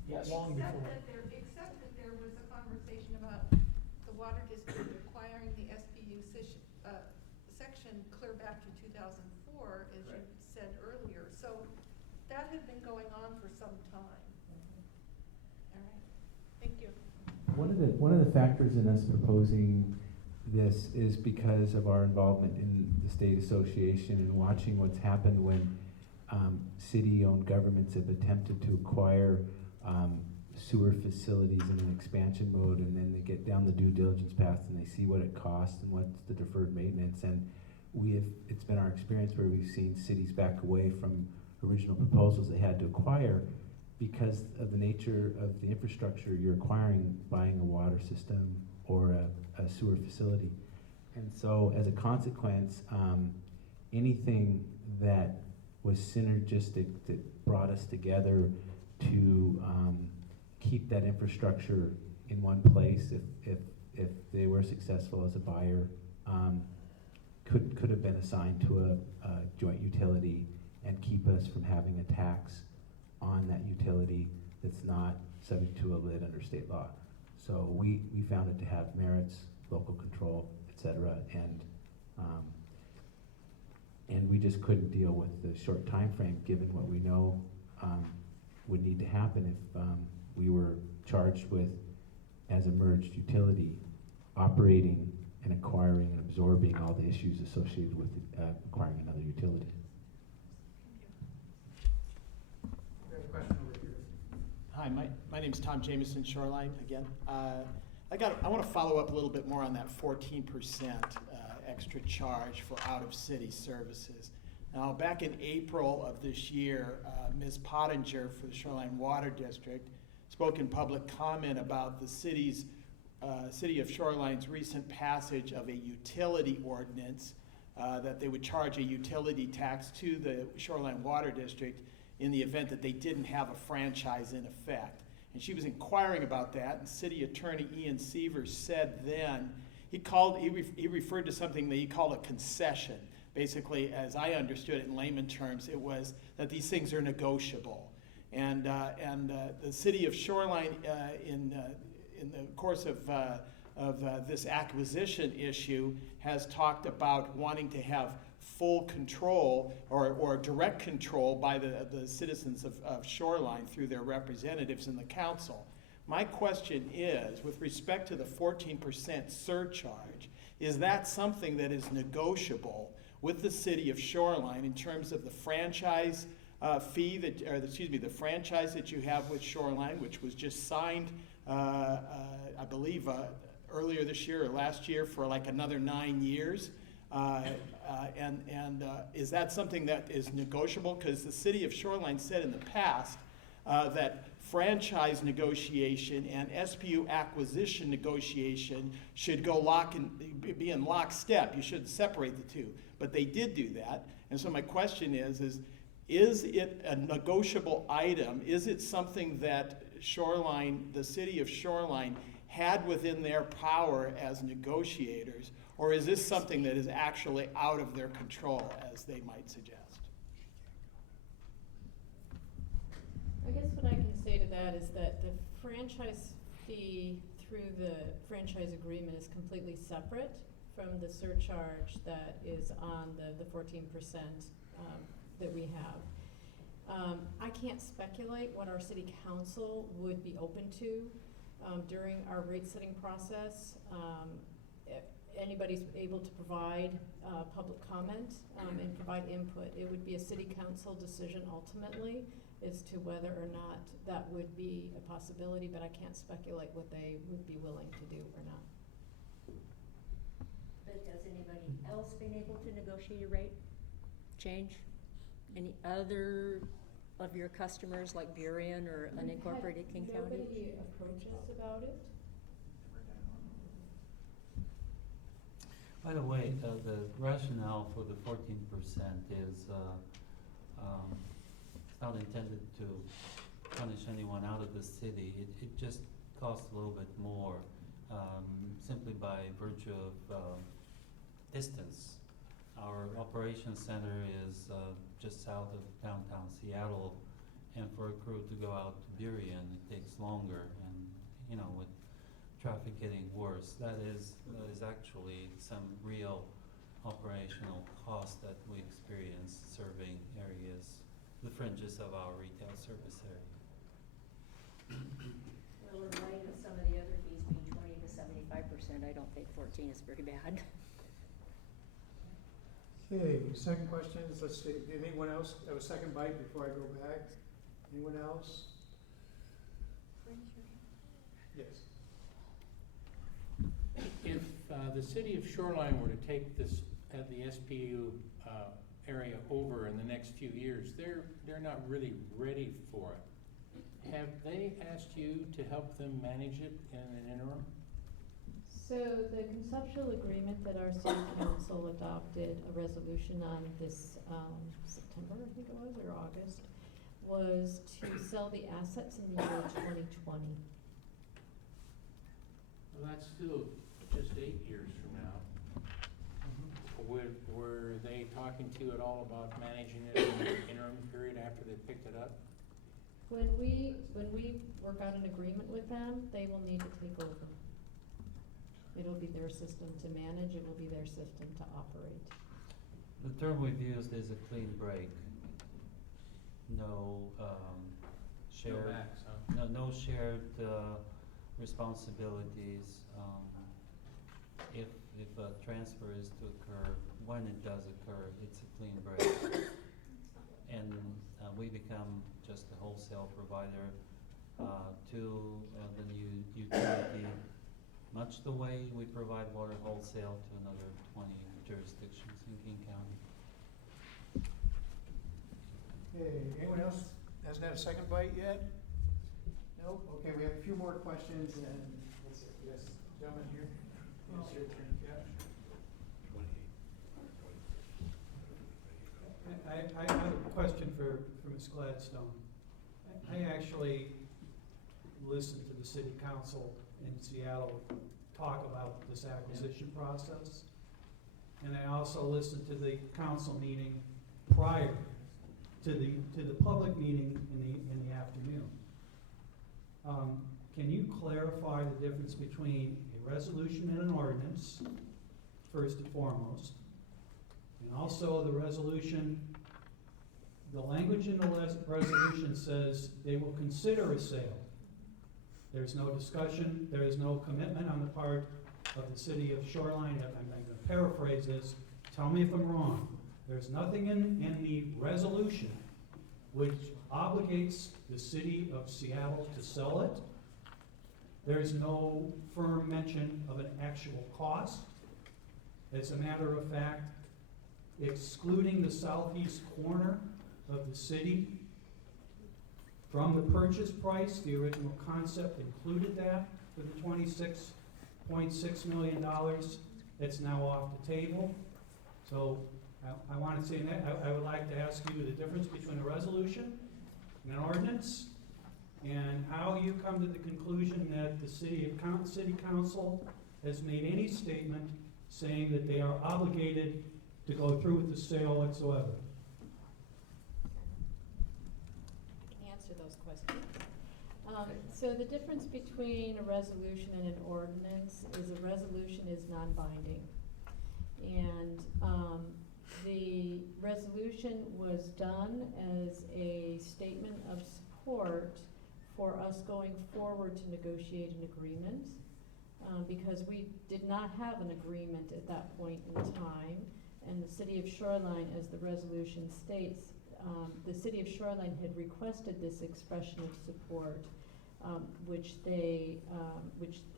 Yes. Long before. Except that there was a conversation about the water district acquiring the SPU section clear back to 2004, as you said earlier. So that had been going on for some time. All right, thank you. One of the factors in us proposing this is because of our involvement in the state association and watching what's happened when city-owned governments have attempted to acquire sewer facilities in an expansion mode, and then they get down the due diligence path and they see what it costs and what's the deferred maintenance. And it's been our experience where we've seen cities back away from original proposals they had to acquire because of the nature of the infrastructure you're acquiring, buying a water system or a sewer facility. And so as a consequence, anything that was synergistic that brought us together to keep that infrastructure in one place if they were successful as a buyer could have been assigned to a joint utility and keep us from having a tax on that utility that's not subject to a lid under state law. So we found it to have merits, local control, et cetera, and we just couldn't deal with the short time frame given what we know would need to happen if we were charged with, as a merged utility, operating and acquiring and absorbing all the issues associated with acquiring another utility. We have a question over here. Hi, my name's Tom Jameson, Shoreline again. I want to follow up a little bit more on that 14% extra charge for out-of-city services. Now, back in April of this year, Ms. Pottinger for the Shoreline Water District spoke in public comment about the City of Shoreline's recent passage of a utility ordinance that they would charge a utility tax to the Shoreline Water District in the event that they didn't have a franchise in effect. And she was inquiring about that, and City Attorney Ian Sievers said then, he referred to something that he called a concession. Basically, as I understood it in layman terms, it was that these things are negotiable. And the City of Shoreline, in the course of this acquisition issue, has talked about wanting to have full control or direct control by the citizens of Shoreline through their representatives in the council. My question is, with respect to the 14% surcharge, is that something that is negotiable with the City of Shoreline in terms of the franchise fee the franchise that you have with Shoreline, which was just signed, I believe, earlier this year or last year for like another 9 years? Is that something that is negotiable? Because the City of Shoreline said in the past that franchise negotiation and SPU acquisition negotiation should be in lockstep. You shouldn't separate the two. But they did do that. And so my question is it a negotiable item? Is it something that Shoreline, the City of Shoreline, had within their power as negotiators? Or is this something that is actually out of their control, as they might suggest? I guess what I can say to that is that the franchise fee through the franchise agreement is completely separate from the surcharge that is on the 14% that we have. can't speculate what our city council would be open to during our rate setting process. Anybody's able to provide public comment and provide input. It would be a city council decision ultimately as to whether or not that would be a possibility, but I can't speculate what they would be willing to do or not. But has anybody else been able to negotiate a rate change? Any other of your customers like Burien or unincorporated King County? Nobody approached us about it. By the way, the rationale for the 14% is it's not intended to punish anyone out of the city. It just costs a little bit more simply by virtue of distance. Our operations center is just south of downtown Seattle, and for a crew to go out to Burien, it takes longer. And you know, with traffic getting worse, that is actually some real operational cost that we experience serving areas, the fringes of our retail service area. Well, in light of some of the other fees being 20 to 75%, I don't think 14 is very bad. Okay, second question is, let's see, did anyone else have a second bite before I go back? Anyone else? Yes. If the city of Shoreline were to take this, the SPU area over in the next few years, they're not really ready for it. Have they asked you to help them manage it in an interim? So the conceptual agreement that our city council adopted a resolution on this September, I think it was, or August, was to sell the assets in the year 2020. Well, that's still just 8 years from now. Were they talking to you at all about managing it in the interim period after they picked it up? When we work out an agreement with them, they will need to take over. It'll be their system to manage, it will be their system to operate. The term we've used is a clean break. No shared, max, huh? no shared responsibilities. If a transfer is to occur, when it does occur, it's a clean break. And we become just a wholesale provider to the new utility, much the way we provide water wholesale to another 20 jurisdictions in King County. Okay, anyone else hasn't had a second bite yet? Nope, okay, we have a few more questions and, let's see, yes, gentleman here. Yes, your turn, yeah. I have a question for Ms. Gladstone. I actually listened to the city council in Seattle talk about this acquisition process. And I also listened to the council meeting prior to the public meeting in the afternoon. Can you clarify the difference between a resolution and an ordinance, first and foremost? And also the resolution, the language in the resolution says they will consider a sale. There's no discussion, there is no commitment on the part of the city of Shoreline. I'm going to paraphrase this, tell me if I'm wrong. There's nothing in the resolution which obligates the city of Seattle to sell it. There's no firm mention of an actual cost. As a matter of fact, excluding the southeast corner of the city from the purchase price, the original concept included that for the $26.6 million. It's now off the table. So I want to say that I would like to ask you the difference between a resolution and an ordinance, and how you come to the conclusion that the city council has made any statement saying that they are obligated to go through with the sale whatsoever. I can answer those questions. So the difference between a resolution and an ordinance is a resolution is non-binding. And the resolution was done as a statement of support for us going forward to negotiate an agreement, because we did not have an agreement at that point in time. And the City of Shoreline, as the resolution states, the City of Shoreline had requested this expression of support, which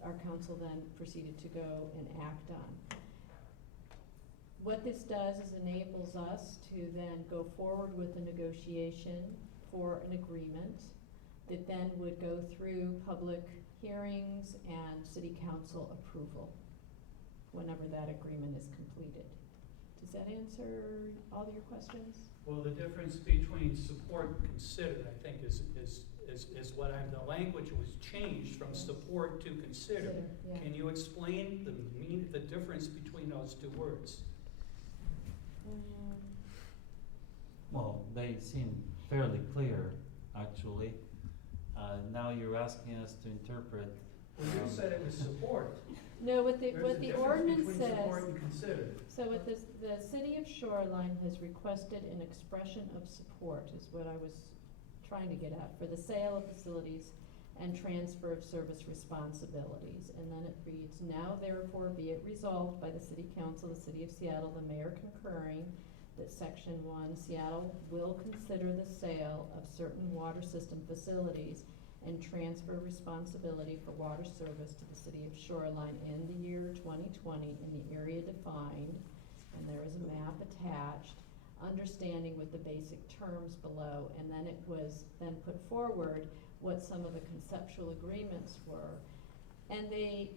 our council then proceeded to go and act on. What this does is enables us to then go forward with a negotiation for an agreement that then would go through public hearings and city council approval whenever that agreement is completed. Does that answer all your questions? Well, the difference between support and consider, I think, is what the language was changed from support to consider. Yeah. Can you explain the difference between those two words? Well, they seem fairly clear, actually. Now you're asking us to interpret. Well, you said it was support. No, what the There's a difference ordinance between says. support and consider. So what the City of Shoreline has requested an expression of support, is what I was trying to get at, for the sale of facilities and transfer of service responsibilities. And then it reads, now therefore be it resolved by the City Council of the City of Seattle, the mayor concurring, that Section 1, Seattle will consider the sale of certain water system facilities and transfer responsibility for water service to the City of Shoreline in the year 2020 in the area defined, and there is a map attached, understanding with the basic terms below. And then it was then put forward what some of the conceptual agreements were. And they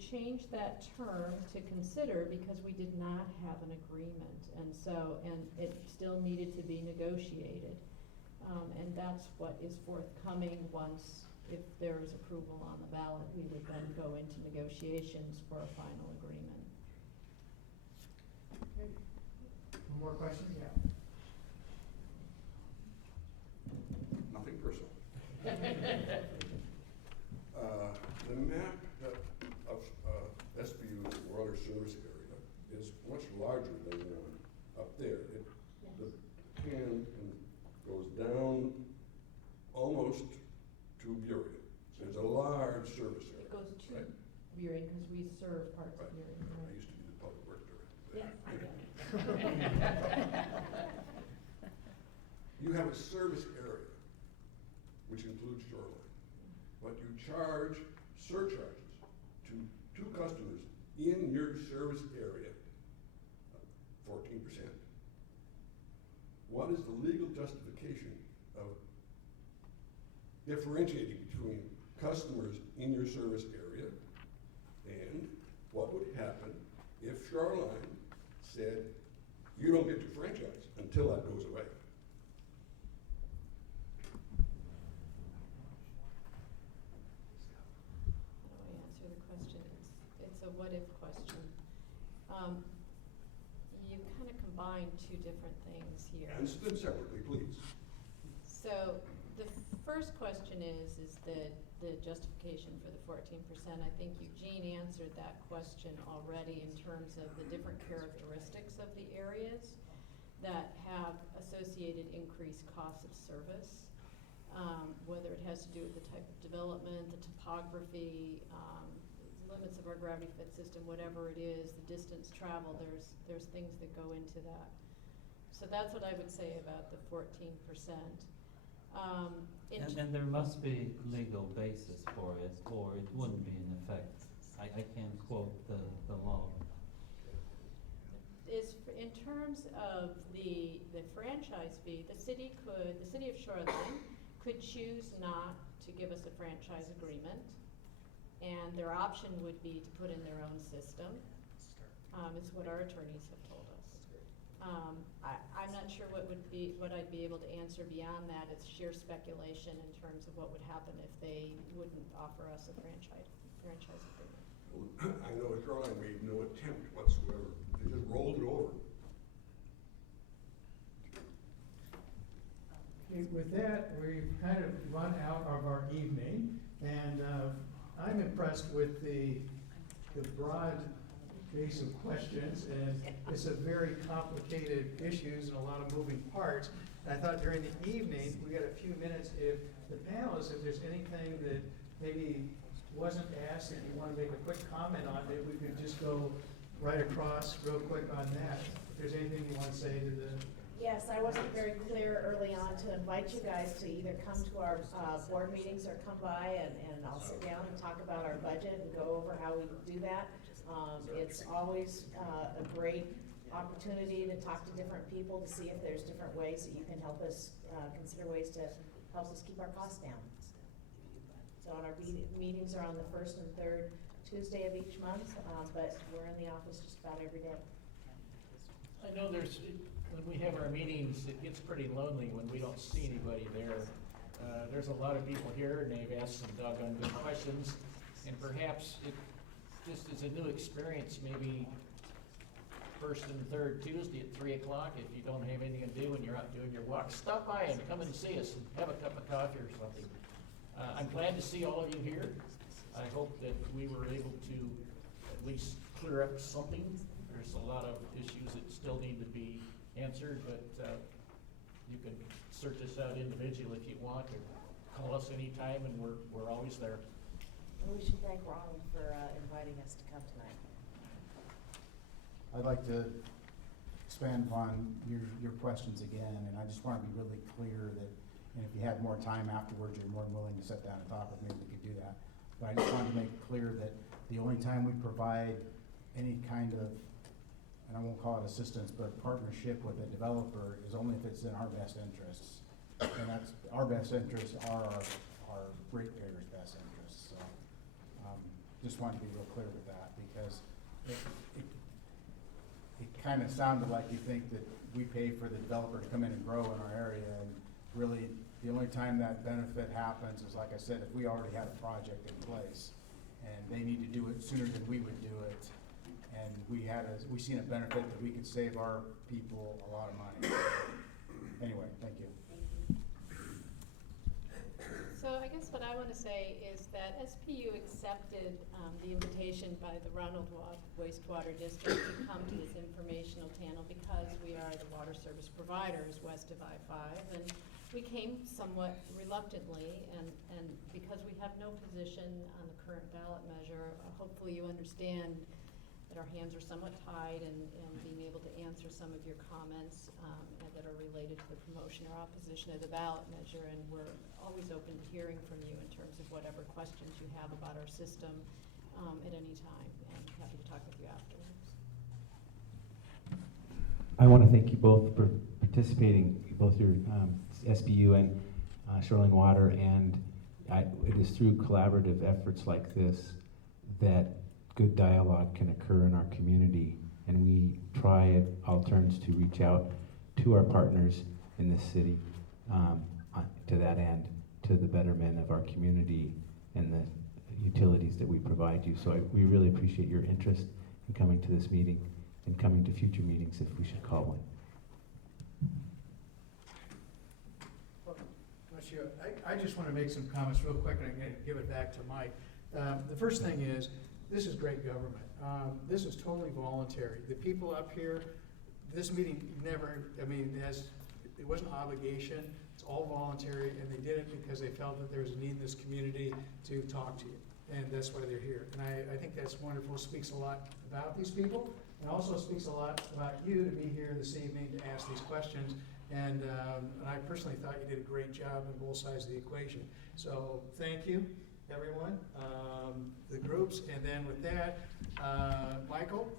changed that term to consider because we did not have an agreement. And so, and it still needed to be negotiated. And that's what is forthcoming once, if there is approval on the ballot, we would then go into negotiations for a final agreement. More questions? Yeah. Nothing personal. The map of SBU's water service area is much larger than up there. The pan goes down almost to Burien. There's a large service area. It goes to right? Burien because we serve parts of Burien. I used to be the public works director. Yeah, I get it. You have a service area, which includes Shoreline, but you charge surcharges to customers in your service area, 14%. What is the legal justification of differentiating between customers in your service area and what would happen if Shoreline said, you don't get your franchise until that goes away? How do I answer the question? It's a what-if question. You kind of combine two different things here. Answer them separately, please. So the first question is the justification for the 14%. I think Eugene answered that question already in terms of the different characteristics of the areas that have associated increased costs of service, whether it has to do with the type of development, the topography, limits of our gravity fed system, whatever it is, the distance traveled, there's things that go into that. So that's what I would say about the 14%. And there must be legal basis for it, or it wouldn't be in effect. I can't quote the law. In terms of the franchise fee, the city of Shoreline could choose not to give us a franchise agreement, and their option would be to put in their own system. It's what our attorneys have told us. I'm not sure what I'd be able to answer beyond that. It's sheer speculation in terms of what would happen if they wouldn't offer us a franchise agreement. Well, I know Shoreline made no attempt whatsoever. They just rolled it over. Okay, with that, we've kind of run out of our evening, and I'm impressed with the broad evasive questions, and it's a very complicated issues and a lot of moving parts. And I thought during the evening, we got a few minutes, if the panelists, if there's anything that maybe wasn't asked and you want to make a quick comment on, maybe we could just go right across real quick on that. If there's anything you want to say to the. Yes, I wasn't very clear early on to invite you guys to either come to our board meetings or come by and I'll sit down and talk about our budget and go over how we do that. It's always a great opportunity to talk to different people to see if there's different ways that you can help us, consider ways to help us keep our costs down. So our meetings are on the first and third Tuesday of each month, but we're in the office just about every day. I know when we have our meetings, it gets pretty lonely when we don't see anybody there. There's a lot of people here and they've asked some doggone good questions, and perhaps it just is a new experience, maybe first and third Tuesday at 3 o'clock, if you don't have anything to do and you're out doing your walk, stop by and come and see us and have a cup of coffee or something. I'm glad to see all of you here. I hope that we were able to at least clear up something. There's a lot of issues that still need to be answered, but you can search us out individually if you want, or call us anytime, and we're always there. And we should thank Ronald for inviting us to come tonight. I'd like to expand upon your questions again, and I just want to be really clear that, and if you had more time afterwards, you're more than willing to sit down and talk with me, we could do that. But I just wanted to make clear that the only time we provide any kind of, and I won't call it assistance, but partnership with a developer is only if it's in our best interests. And that's, our best interests are our ratepayers' best interests. So just wanted to be real clear with that, because it kind of sounded like you think that we pay for the developer to come in and grow in our area, and really the only time that benefit happens is, like I said, if we already had a project in place and they need to do it sooner than we would do it, and we seen a benefit that we could save our people a lot of money. Anyway, thank you. So I guess what I want to say is that SPU accepted the invitation by the Ronald Wastewater District to come to this informational panel because we are the water service providers west of I-5, and we came somewhat reluctantly, and because we have no position on the current ballot measure, hopefully you understand that our hands are somewhat tied in being able to answer some of your comments that are related to the promotion or opposition of the ballot measure, and we're always open to hearing from you in terms of whatever questions you have about our system at any time, and happy to talk with you afterwards. I want to thank you both for participating, both your SBU and Shoreline Water, and it is through collaborative efforts like this that good dialogue can occur in our community, and we try at all turns to reach out to our partners in this city to that end, to the betterment of our community and the utilities that we provide you. So we really appreciate your interest in coming to this meeting and coming to future meetings if we should call one. I just want to make some comments real quick, and I'm going to give it back to Mike. The first thing is, this is great government. This is totally voluntary. The people up here, this meeting never, it wasn't an obligation. It's all voluntary, and they did it because they felt that there was a need in this community to talk to you, and that's why they're here. And I think that's wonderful. It speaks a lot about these people, and also speaks a lot about you to be here this evening to ask these questions. And I personally thought you did a great job on both sides of the equation. So thank you, everyone, the groups. And then with that, Michael,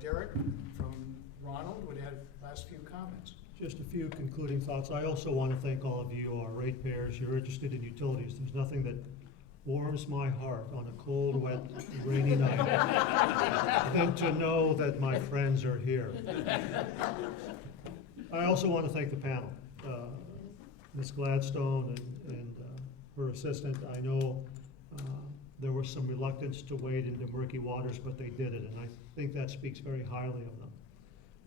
Derrick from Ronald would have last few comments. Just a few concluding thoughts. I also want to thank all of you, our ratepayers. You're interested in utilities. There's nothing that warms my heart on a cold, wet, rainy night than to know that my friends are here. I also want to thank the panel, Ms. Gladstone and her assistant. I know there was some reluctance to wade into murky waters, but they did it, and I think that speaks very highly of them.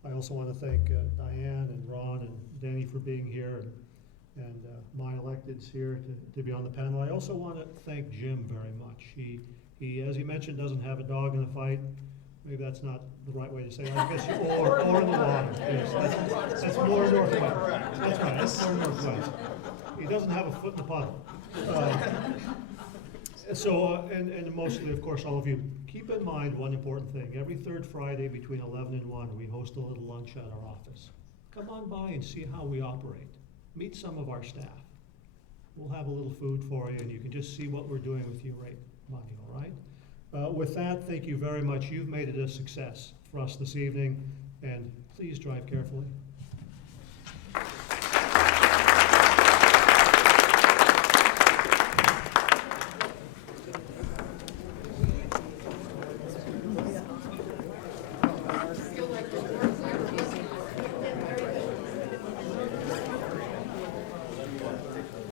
I also want to thank Diane and Ron and Danny for being here, and my electeds here to be on the panel. I also want to thank Jim very much. He, as he mentioned, doesn't have a dog in the fight, maybe that's not the right way to say it, I guess, or in the water, yes, that's more northwest. That's right, that's more northwest. He doesn't have a foot in the puddle. And mostly, of course, all of you, keep in mind one important thing. Every third Friday between 11 and 1, we host a little lunch at our office. Come on by and see how we operate. Meet some of our staff. We'll have a little food for you, and you can just see what we're doing with your rate money, all right? With that, thank you very much. You've made it a success for us this evening, and please drive carefully.